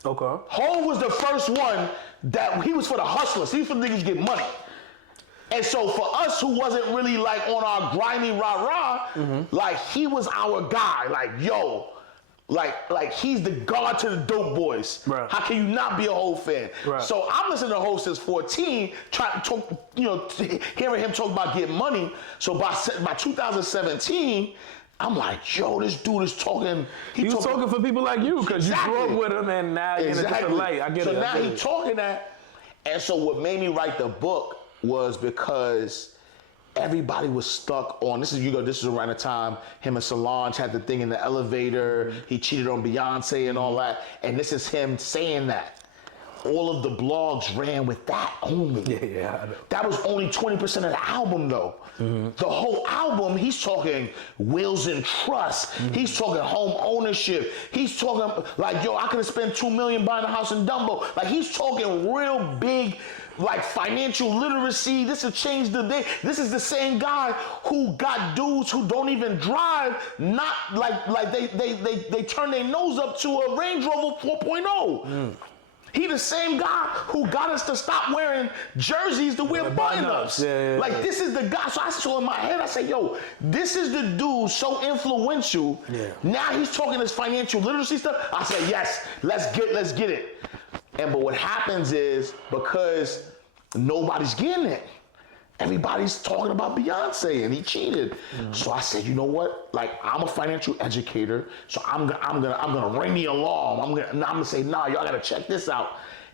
Okay. Hov was the first one that he was for the hustlers. He was for the niggas to get money. And so for us who wasn't really like on our grimy rah-rah, like he was our guy. Like, yo, like he's the god to the dope boys. Right. How can you not be a Hov fan? Right. So I'm listening to Hov since 14, trying to talk, hearing him talk about getting money. So by 2017, I'm like, yo, this dude is talking. He was talking for people like you because you grew up with him, and now you're in a different light. I get it. So now he's talking that, and so what made me write the book was because everybody was stuck on, this is around the time him and Solange had the thing in the elevator, he cheated on Beyonce and all that, and this is him saying that. All of the blogs ran with that only. Yeah. That was only 20% of the album though. The whole album, he's talking wills and trusts. He's talking home ownership. He's talking like, yo, I could have spent $2 million buying a house in Dumbo. Like, he's talking real big, like, financial literacy. This has changed the day. This is the same guy who got dudes who don't even drive, not like they turn their nose up to a Range Rover 4.0. He the same guy who got us to stop wearing jerseys to wear button-ups. Like, this is the guy. So I saw in my head, I said, yo, this is the dude so influential. Now he's talking this financial literacy stuff. I said, yes, let's get it. But what happens is, because nobody's getting it, everybody's talking about Beyonce and he cheated. So I said, you know what? Like, I'm a financial educator, so I'm gonna ring the alarm. I'm gonna say, nah, y'all gotta check this out.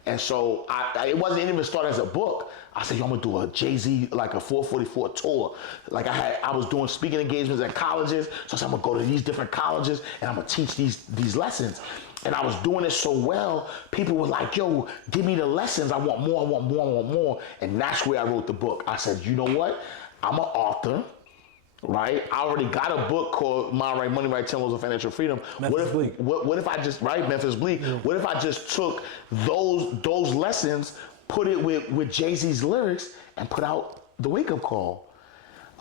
And so it wasn't even started as a book. I said, yo, I'm gonna do a Jay-Z, like a 444 tour. Like, I was doing speaking engagements at colleges, so I said, I'm gonna go to these different colleges and I'm gonna teach these lessons. And I was doing it so well, people were like, yo, give me the lessons. I want more. And that's where I wrote the book. I said, you know what? I'm an author, right? I already got a book called Mind Right, Money Right, 10 Laws of Financial Freedom. What if I just, right, Memphis Bleak, what if I just took those lessons, put it with Jay-Z's lyrics, and put out the wake-up call?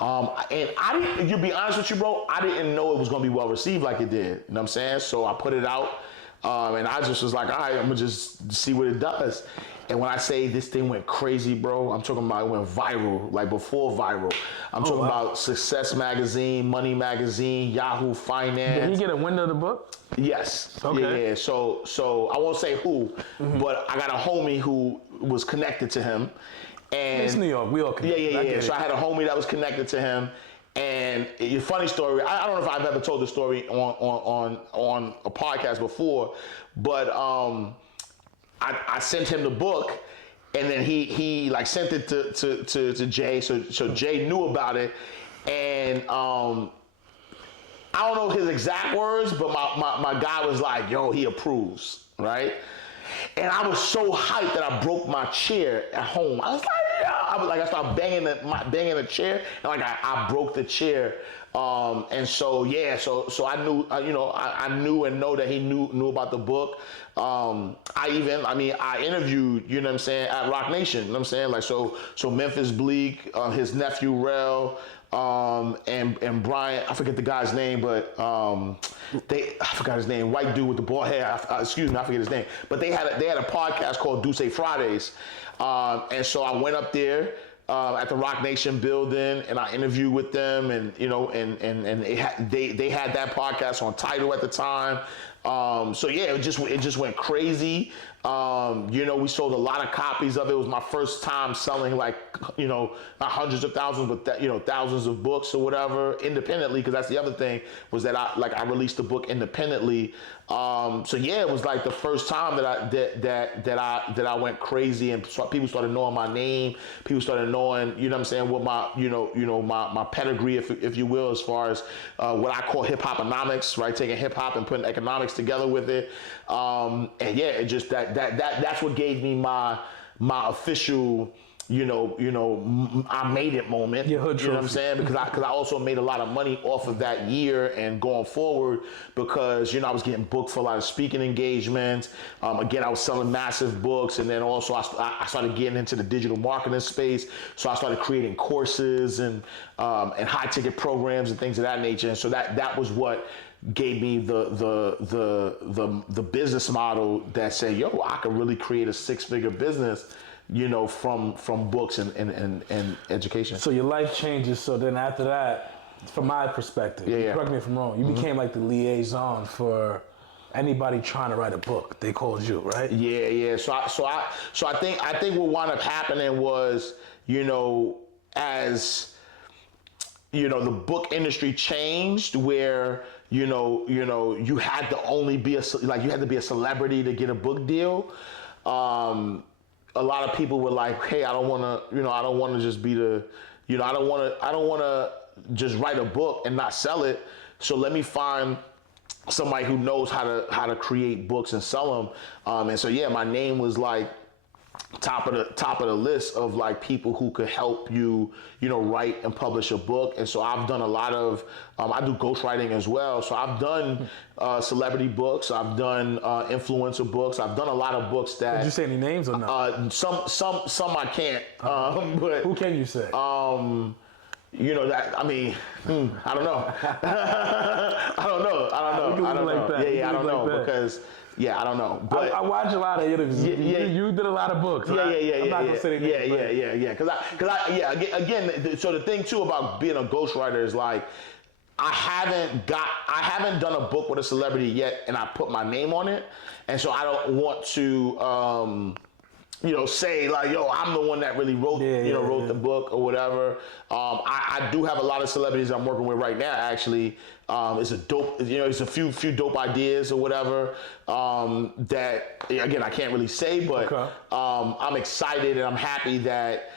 And I didn't, to be honest with you, bro, I didn't know it was gonna be well received like it did. You know what I'm saying? So I put it out. And I just was like, all right, I'm gonna just see what it does. And when I say this thing went crazy, bro, I'm talking about it went viral, like before viral. I'm talking about Success Magazine, Money Magazine, Yahoo Finance. Did he get a window of the book? Yes. Okay. Yeah. So I won't say who, but I got a homie who was connected to him. And it's New York. We all connected. Yeah. So I had a homie that was connected to him. And a funny story, I don't know if I've ever told the story on a podcast before, but I sent him the book, and then he like sent it to Jay, so Jay knew about it, and I don't know his exact words, but my guy was like, yo, he approves, right? And I was so hyped that I broke my chair at home. I was like, yeah. I started banging the chair, and like I broke the chair. And so yeah, so I knew, I knew and know that he knew about the book. I interviewed, you know what I'm saying, at Rock Nation. You know what I'm saying, like so Memphis Bleak, his nephew Rel, and Brian, I forget the guy's name, but I forgot his name, white dude with the bald hair. I forget his name. But they had a podcast called Duce Fridays, and so I went up there at the Rock Nation building, and I interviewed with them, and and they had that podcast on Tidal at the time. So yeah, it just went crazy. We sold a lot of copies of it. It was my first time selling, like, not hundreds of thousands, but thousands of books or whatever independently, because that's the other thing, was that I released the book independently. So yeah, it was like the first time that I went crazy, and so people started knowing my name. People started knowing, you know what I'm saying, what my my pedigree, if you will, as far as what I call hip-hoponomics, right? Taking hip-hop and putting economics together with it. And yeah, it just that's what gave me my official, I made it moment. Your hood you know what I'm trophy. saying? Because I also made a lot of money off of that year and going forward, because I was getting booked for a lot of speaking engagements. Again, I was selling massive books, and then also I started getting into the digital marketing space. So I started creating courses and high ticket programs and things of that nature. And so that was what gave me the business model that said, yo, I could really create a 6-figure business, from books and education. So your life changes. So then after that, from my perspective, correct me if I'm wrong, you became like the liaison for anybody trying to write a book. They called you, right? Yeah. So I think what wound up happening was, as the book industry changed, where you had to be a celebrity to get a book deal. A lot of people were like, hey, I don't want to just be the I don't want to just write a book and not sell it. So let me find somebody who knows how to create books and sell them. And so yeah, my name was like top of the list of like people who could help you, write and publish a book. And so I've done a lot of, I do ghostwriting as well. So I've done celebrity books. I've done influencer books. I've done a lot of books that. Did you say any names or not? Some I can't. But who can you say? That, I mean, I don't know. I don't know. Yeah, I don't know because. Yeah, I don't know. But I watch a lot of interviews. You did a lot of books. Right? I'm not gonna say anything. Yeah. Because again. So the thing too about being a ghostwriter is like, I haven't done a book with a celebrity yet, and I put my name on it, and so I don't want to. Say like, yo, I'm the one that really wrote the book or whatever. I do have a lot of celebrities I'm working with right now. Actually, it's a dope. It's a few dope ideas or whatever. That again, I can't really say, but okay. I'm excited and I'm happy that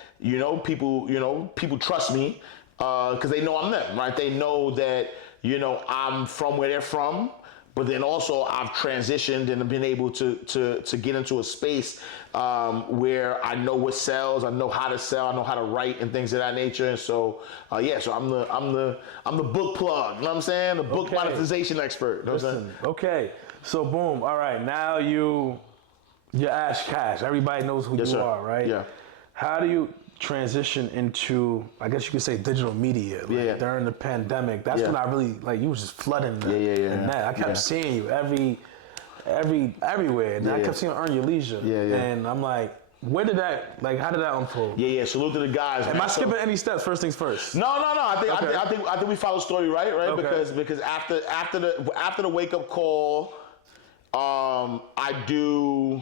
people trust me because they know I'm them, right? They know that I'm from where they're from. But then also I've transitioned and been able to get into a space where I know what sells, I know how to sell, I know how to write and things of that nature. And so so I'm the book plug. You know what I'm saying? The book monetization expert. You know what I'm saying? Okay. So boom. All right. Now you're Ash Cash. Everybody knows who you are, right? Yeah. How do you transition into, I guess you could say, digital media during the pandemic? That's when I really you was just flooding in that. I kept seeing you everywhere, and I kept seeing Earn Your Leisure, and I'm like, where did that how did that unfold? Salute to the guys. Am I skipping any steps? First things first. No. I think we follow story right, okay. because after the wake up call, I do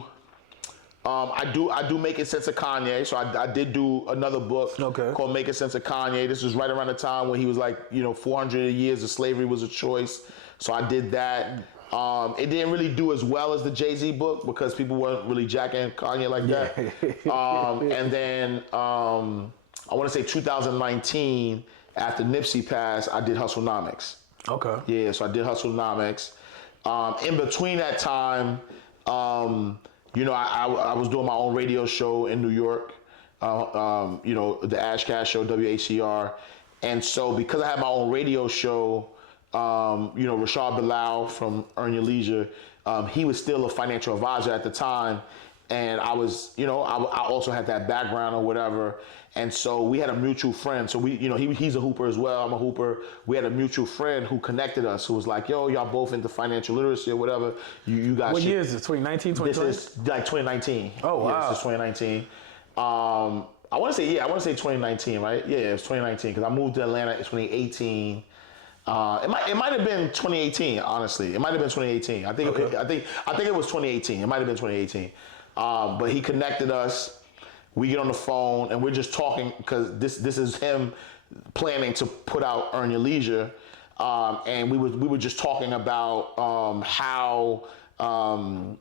Making Sense of Kanye. So I did do another book called Making Sense of Kanye. This was right around the time when he was 400 years of slavery was a choice. So I did that. It didn't really do as well as the Jay-Z book because people weren't really jacking Kanye like that. And then I want to say 2019, after Nipsey passed, I did Hustlenomics. Okay. Yeah, so I did Hustlenomics. In between that time, I was doing my own radio show in New York, the Ash Cash Show, WHCR. And so because I had my own radio show, Rashad Bilal from Earn Your Leisure, he was still a financial advisor at the time. And I was, I also had that background or whatever. And so we had a mutual friend. So we, he's a hooper as well. I'm a hooper. We had a mutual friend who connected us, who was like, yo, y'all both into financial literacy or whatever. You guys. What year is this? 2019, 2020? This is 2019. Oh, wow. Yeah, this is 2019. I want to say 2019, right? Yeah, it was 2019 because I moved to Atlanta in 2018. It might have been 2018, honestly. It might have been 2018. I think it was 2018. It might have been 2018. But he connected us. We get on the phone and we're just talking because this is him planning to put out Earn Your Leisure, and we were just talking about how to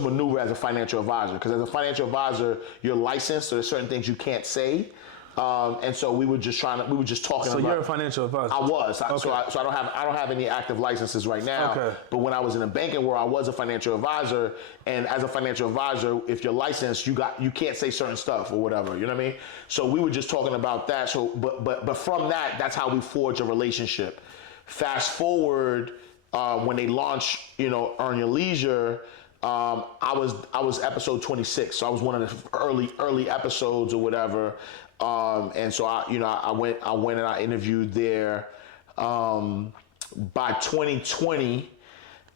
maneuver as a financial advisor, because as a financial advisor you're licensed, so there's certain things you can't say. And so we were just talking about. So you're a financial advisor? I was. Okay. So I don't have any active licenses right now. Okay. But when I was in the banking world, I was a financial advisor. And as a financial advisor, if you're licensed, you can't say certain stuff or whatever. You know what I mean? So we were just talking about that. So but from that's how we forge a relationship. Fast forward when they launched, Earn Your Leisure. I was episode 26. So I was one of the early episodes or whatever. And so I went and I interviewed there. By 2020,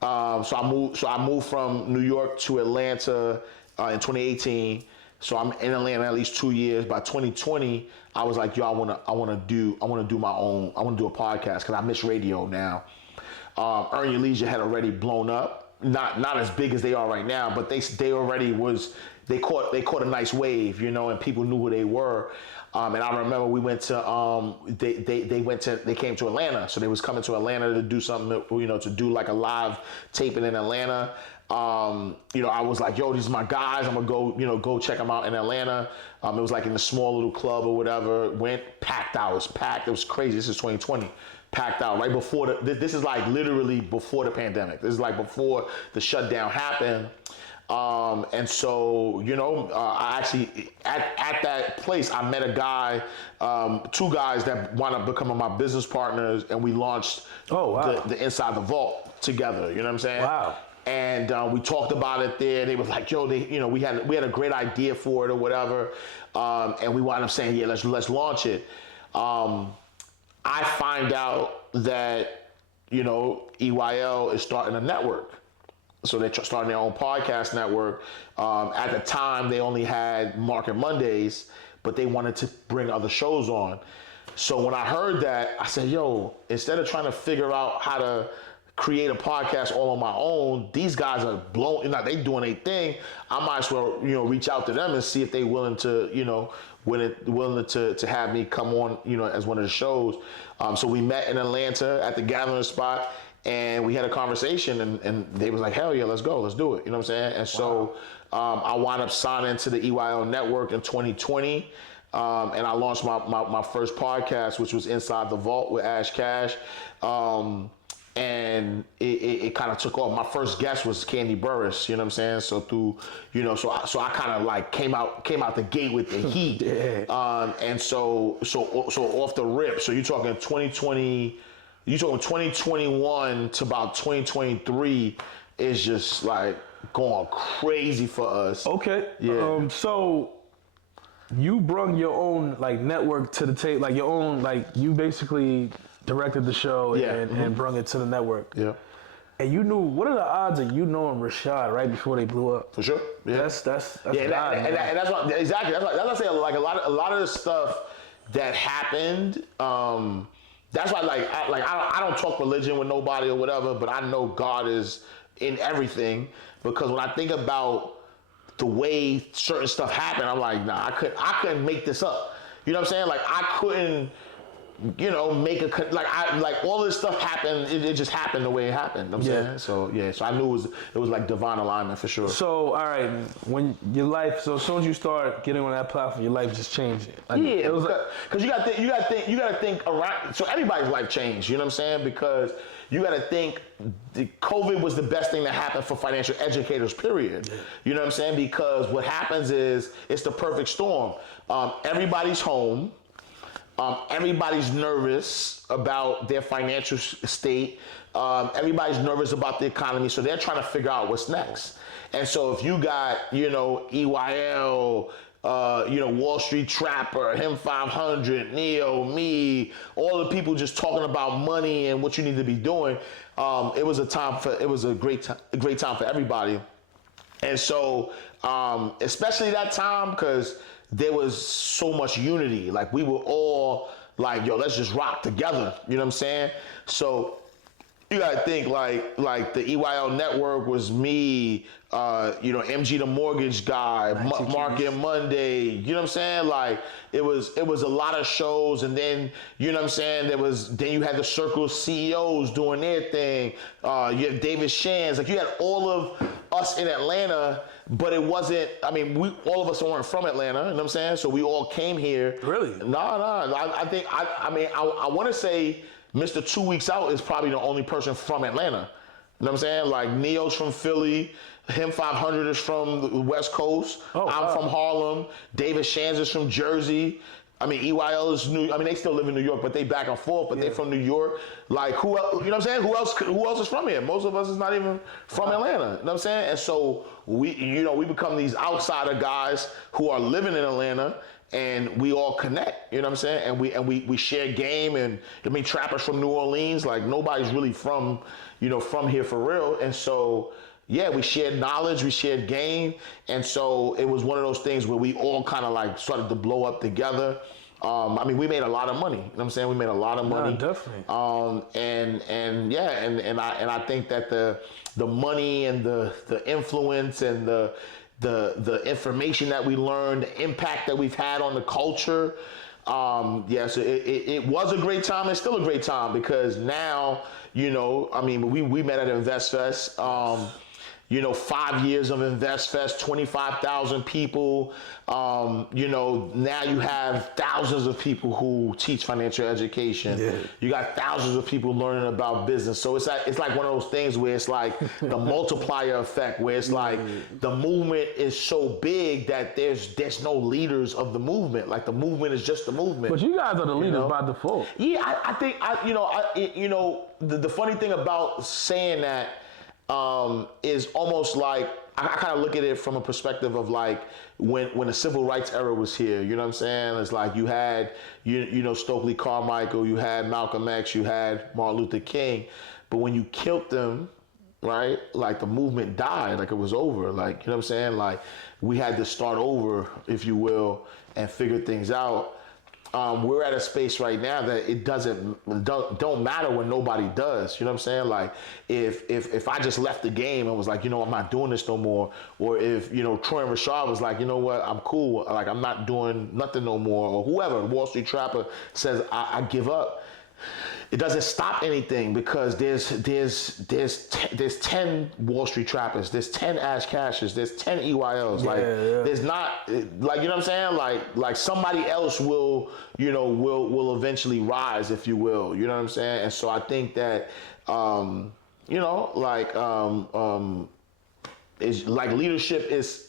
so I moved from New York to Atlanta in 2018. So I'm in Atlanta at least 2 years. By 2020, I was like, yo, I want to do a podcast because I miss radio now. Earn Your Leisure had already blown up, not as big as they are right now, but they already was. They caught a nice wave, and people knew who they were. And I remember we went to they came to Atlanta, so they was coming to Atlanta to do something, to do like a live taping in Atlanta. I was like, yo, these are my guys. I'm gonna go check them out in Atlanta. It was like in a small little club or whatever. Went, packed out. It was packed. It was crazy. This is 2020. Packed out right before this is like literally before the pandemic. This is like before the shutdown happened. And so, I actually, at that place, I met a guy, two guys that wound up becoming my business partners, and we launched the Inside the Vault together. You know what I'm saying? Wow. And we talked about it there. They was like, yo, we had a great idea for it or whatever. And we wound up saying, yeah, let's launch it. I find out that, EYL is starting a network. So they're starting their own podcast network. At the time, they only had Market Mondays, but they wanted to bring other shows on. So when I heard that, I said, yo, instead of trying to figure out how to create a podcast all on my own, these guys are they doing their thing. I might as well, reach out to them and see if they willing to, willing to have me come on, as one of the shows. So we met in Atlanta at the gathering spot, and we had a conversation, and they was like, hell yeah, let's go, let's do it. You know what I'm saying? And so I wound up signing to the EYL network in 2020. And I launched my first podcast, which was Inside the Vault with Ash Cash. And it kind of took off. My first guest was Candy Burris, you know what I'm saying? So through, so I kind of like came out the gate with the heat. And so off the rip, so you're talking 2021 to about 2023 is just like going crazy for us. Okay. Yeah. So you brung your own like network to the table, like your own, like you basically directed the show and brung it to the network. Yeah. And you knew, what are the odds of you knowing Rashad right before they blew up? For sure. Yeah. That's yeah, and that's what, exactly. That's what I say. Like a lot of the stuff that happened. That's why I don't talk religion with nobody or whatever, but I know God is in everything, because when I think about the way certain stuff happened, I'm like, nah, I couldn't make this up. You know what I'm saying? Like I couldn't, make all this stuff happened. It just happened the way it happened. You know what I'm saying? So yeah, so I knew it was like divine alignment for sure. So all right, when your life, so as soon as you start getting on that platform, your life just changed. Like, yeah, because you got to think around. So everybody's life changed. You know what I'm saying? Because you got to think COVID was the best thing that happened for financial educators, period. You know what I'm saying? Because what happens is it's the perfect storm. Everybody's home. Everybody's nervous about their financial state. Everybody's nervous about the economy, so they're trying to figure out what's next. And so if you got, EYL, Wall Street Trapper, Him 500, Neo, me, all the people just talking about money and what you need to be doing, it was a great time for everybody. And so, especially that time, because there was so much unity. Like we were all like, yo, let's just rock together. You know what I'm saying? So you gotta think like the EYL network was me, MG the mortgage guy, Market Monday. You know what I'm saying? Like it was a lot of shows, and then you know what I'm saying. Then you had the Circle CEOs doing their thing. You had David Shands. Like you had all of us in Atlanta. But it wasn't, all of us weren't from Atlanta, you know what I'm saying? So we all came here. Really? No. I want to say Mr. 2 Weeks Out is probably the only person from Atlanta. You know what I'm saying? Like Neo's from Philly, Him 500 is from the West Coast. I'm from Harlem. David Shands is from Jersey. EYL is they still live in New York, but they back and forth, but they from New York. Like who else, you know what I'm saying? Who else is from here? Most of us is not even from Atlanta. You know what I'm saying? And so we become these outsider guys who are living in Atlanta, and we all connect, you know what I'm saying? And we share game, and trappers from New Orleans, like nobody's really from here for real. And so yeah, we shared knowledge, we shared game, and so it was one of those things where we all kind of like started to blow up together. We made a lot of money. You know what I'm saying? We made a lot of money. No, definitely. I think that the money and the influence and the information that we learned, the impact that we've had on the culture. So it was a great time. It's still a great time because now, we met at InvestFest. 5 years of Invest Fest, 25,000 people. Now you have thousands of people who teach financial education. Yeah. You got thousands of people learning about business. So it's like one of those things where it's like the multiplier effect, where it's like the movement is so big that there's no leaders of the movement. Like the movement is just the movement. But you guys are the leaders by default. Yeah, I think the funny thing about saying that is almost like I kind of look at it from a perspective of like when the civil rights era was here. You know what I'm saying? It's like you had Stokely Carmichael, you had Malcolm X, you had Martin Luther King, but when you killed them, right? Like the movement died, like it was over. Like, you know what I'm saying? Like we had to start over, if you will, and figure things out. We're at a space right now that it don't matter when nobody does. You know what I'm saying? Like if I just left the game and was like, I'm not doing this no more, or if Troy and Rashad was like, you know what, I'm cool, like I'm not doing nothing no more, or whoever, Wall Street Trapper says I give up. It doesn't stop anything because there's 10 Wall Street Trappers, there's 10 Ash Cashers, there's 10 EYLs. There's not like, you know what I'm saying? Like somebody else will eventually rise, if you will. You know what I'm saying? And so I think that is like leadership is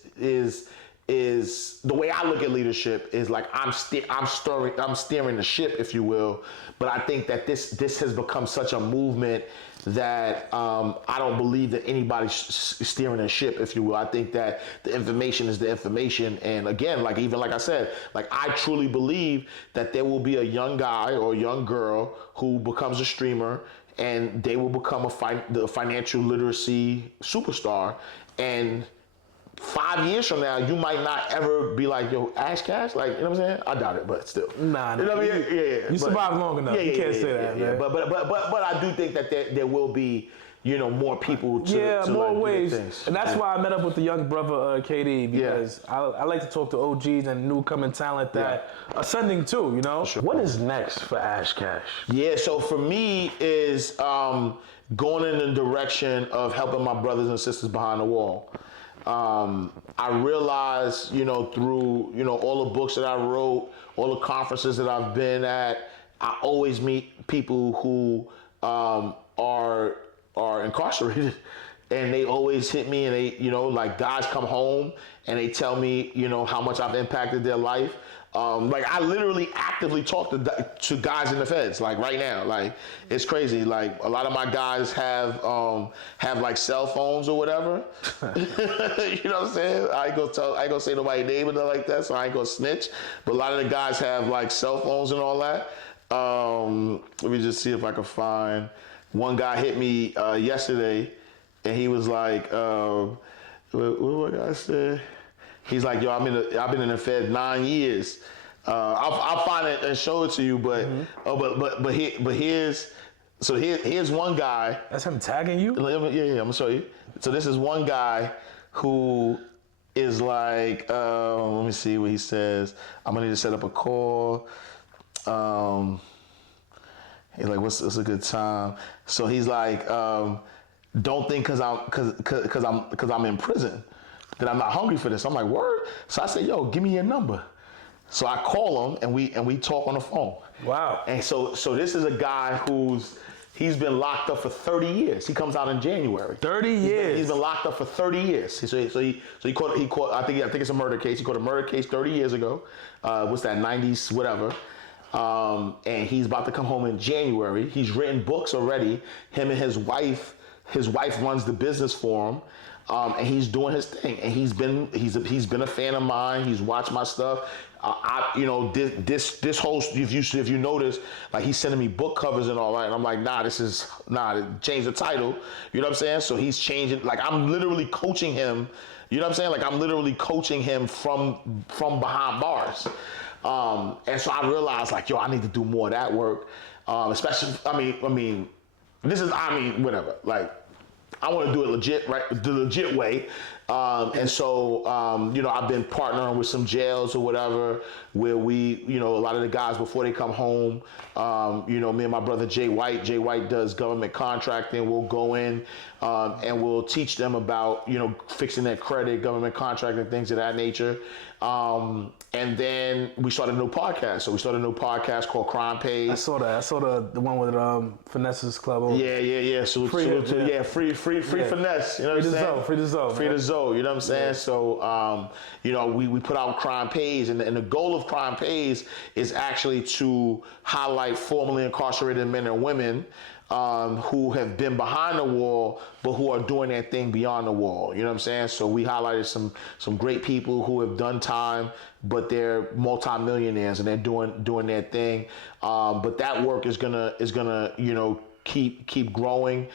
the way I look at leadership is like I'm steering the ship, if you will. But I think that this has become such a movement that I don't believe that anybody's steering the ship, if you will. I think that the information is the information. And again, like I said, like I truly believe that there will be a young guy or a young girl who becomes a streamer and they will become the financial literacy superstar. And 5 years from now, you might not ever be like, yo, Ash Cash? Like, you know what I'm saying? I doubt it, but still. Nah, you know what I mean? Yeah. You survived long enough. You can't say that, man. But I do think that there will be, more people to more like, ways. do things. And that's why I met up with the young brother, KD, because I like to talk to OGs and new coming talent that are ascending too, Sure. What is next for Ash Cash? Yeah, so for me is going in the direction of helping my brothers and sisters behind the wall. I realized, through, all the books that I wrote, all the conferences that I've been at, I always meet people who are incarcerated, and they always hit me, and they, like guys come home and they tell me, how much I've impacted their life. Like I literally actively talk to guys in the feds, like right now. Like it's crazy. Like a lot of my guys have like cell phones or whatever. You know what I'm saying? I ain't gonna say nobody's name or nothing like that, so I ain't gonna snitch. But a lot of the guys have like cell phones and all that. Let me just see if I can find. One guy hit me yesterday, and he was like, what did I say? He's like, yo, I've been in the Fed 9 years. I'll find it and show it to you, but here's one guy. That's him tagging you? Yeah, I'm gonna show you. So this is one guy who is like, let me see what he says. I'm gonna need to set up a call. He's like, what's a good time? So he's like, don't think cause I'm in prison that I'm not hungry for this. I'm like, word? So I said, yo, give me your number. So I call him and we talk on the phone. Wow. And so this is a guy he's been locked up for 30 years. He comes out in January. 30 years. He's been locked up for 30 years. So he caught I think it's a murder case. He caught a murder case 30 years ago. What's that, 90s, whatever. And he's about to come home in January. He's written books already. Him and his wife runs the business for him. And he's doing his thing, and he's been a fan of mine. He's watched my stuff. This whole, if you notice, like he's sending me book covers and all that, and I'm like, change the title. You know what I'm saying? So he's changing. Like I'm literally coaching him. You know what I'm saying? Like I'm literally coaching him from behind bars. And so I realized, like, yo, I need to do more of that work. Especially, whatever. Like, I want to do it legit, right? The legit way. And so, you know, I've been partnering with some jails or whatever, where we, you know, a lot of the guys before they come home, you know, me and my brother Jay White does government contracting. We'll go in and we'll teach them about, you know, fixing their credit, government contracting, things of that nature. And then we started a new podcast. So we started a new podcast called Crime Pays. I saw that. I saw the one with Finesse's Club. Yeah. So free Finesse. You know what I'm saying? Free the Zoe. You know what I'm saying? Yeah. So, you know, we put out Crime Pays, and the goal of Crime Pays is actually to highlight formerly incarcerated men and women who have been behind the wall, but who are doing their thing beyond the wall. You know what I'm saying? So we highlighted some great people who have done time, but they're multimillionaires and they're doing their thing. But that work is gonna you know, keep growing.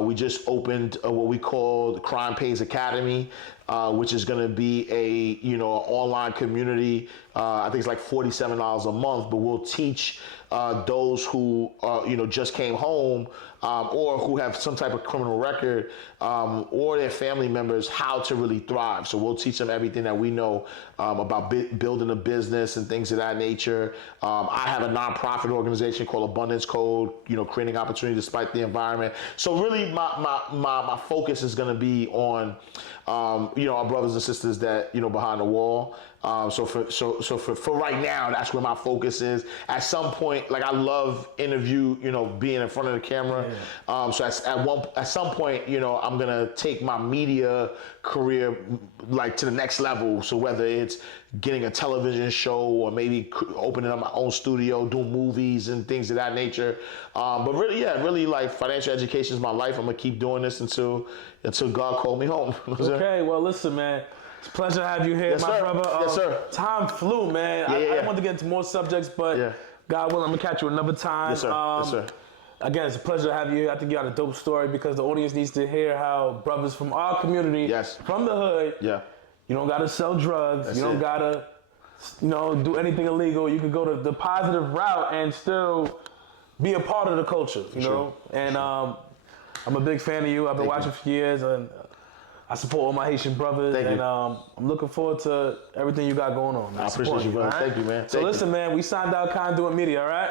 We just opened what we call the Crime Pays Academy, which is going to be a, you know, online community. I think it's like $47 a month, but we'll teach those who you know, just came home or who have some type of criminal record or their family members how to really thrive. So we'll teach them everything that we know about building a business and things of that nature. I have a nonprofit organization called Abundance Code, you know, creating opportunity despite the environment. So really my focus is going to be on you know, our brothers and sisters that, you know, behind the wall. So for right now, that's where my focus is. At some point, like, I love interview, you know, being in front of the camera. Yeah. So at some point, you know, I'm gonna take my media career like to the next level. So whether it's getting a television show or maybe opening up my own studio, doing movies and things of that nature. But really like financial education is my life. I'm gonna keep doing this until God called me home. Okay, well, listen, man. It's a pleasure to have you here, yes, my sir. brother. Yes, sir. Time flew, man. I want to get into more subjects, but God willing, I'm going to catch you another time. Yes, sir. Yes, sir. Again, it's a pleasure to have you here. I think you got a dope story because the audience needs to hear how brothers from our community, from the hood, you don't got to sell drugs. You don't got to, you know, do anything illegal. You can go to the positive route and still be a part of the culture, you know? And I'm a big fan of you. I've been watching for years, and I support all my Haitian brothers, I'm looking forward to everything you got going on. I appreciate you, brother. Right? Thank you, man. So listen, man, we signed out Conduit Media, all right?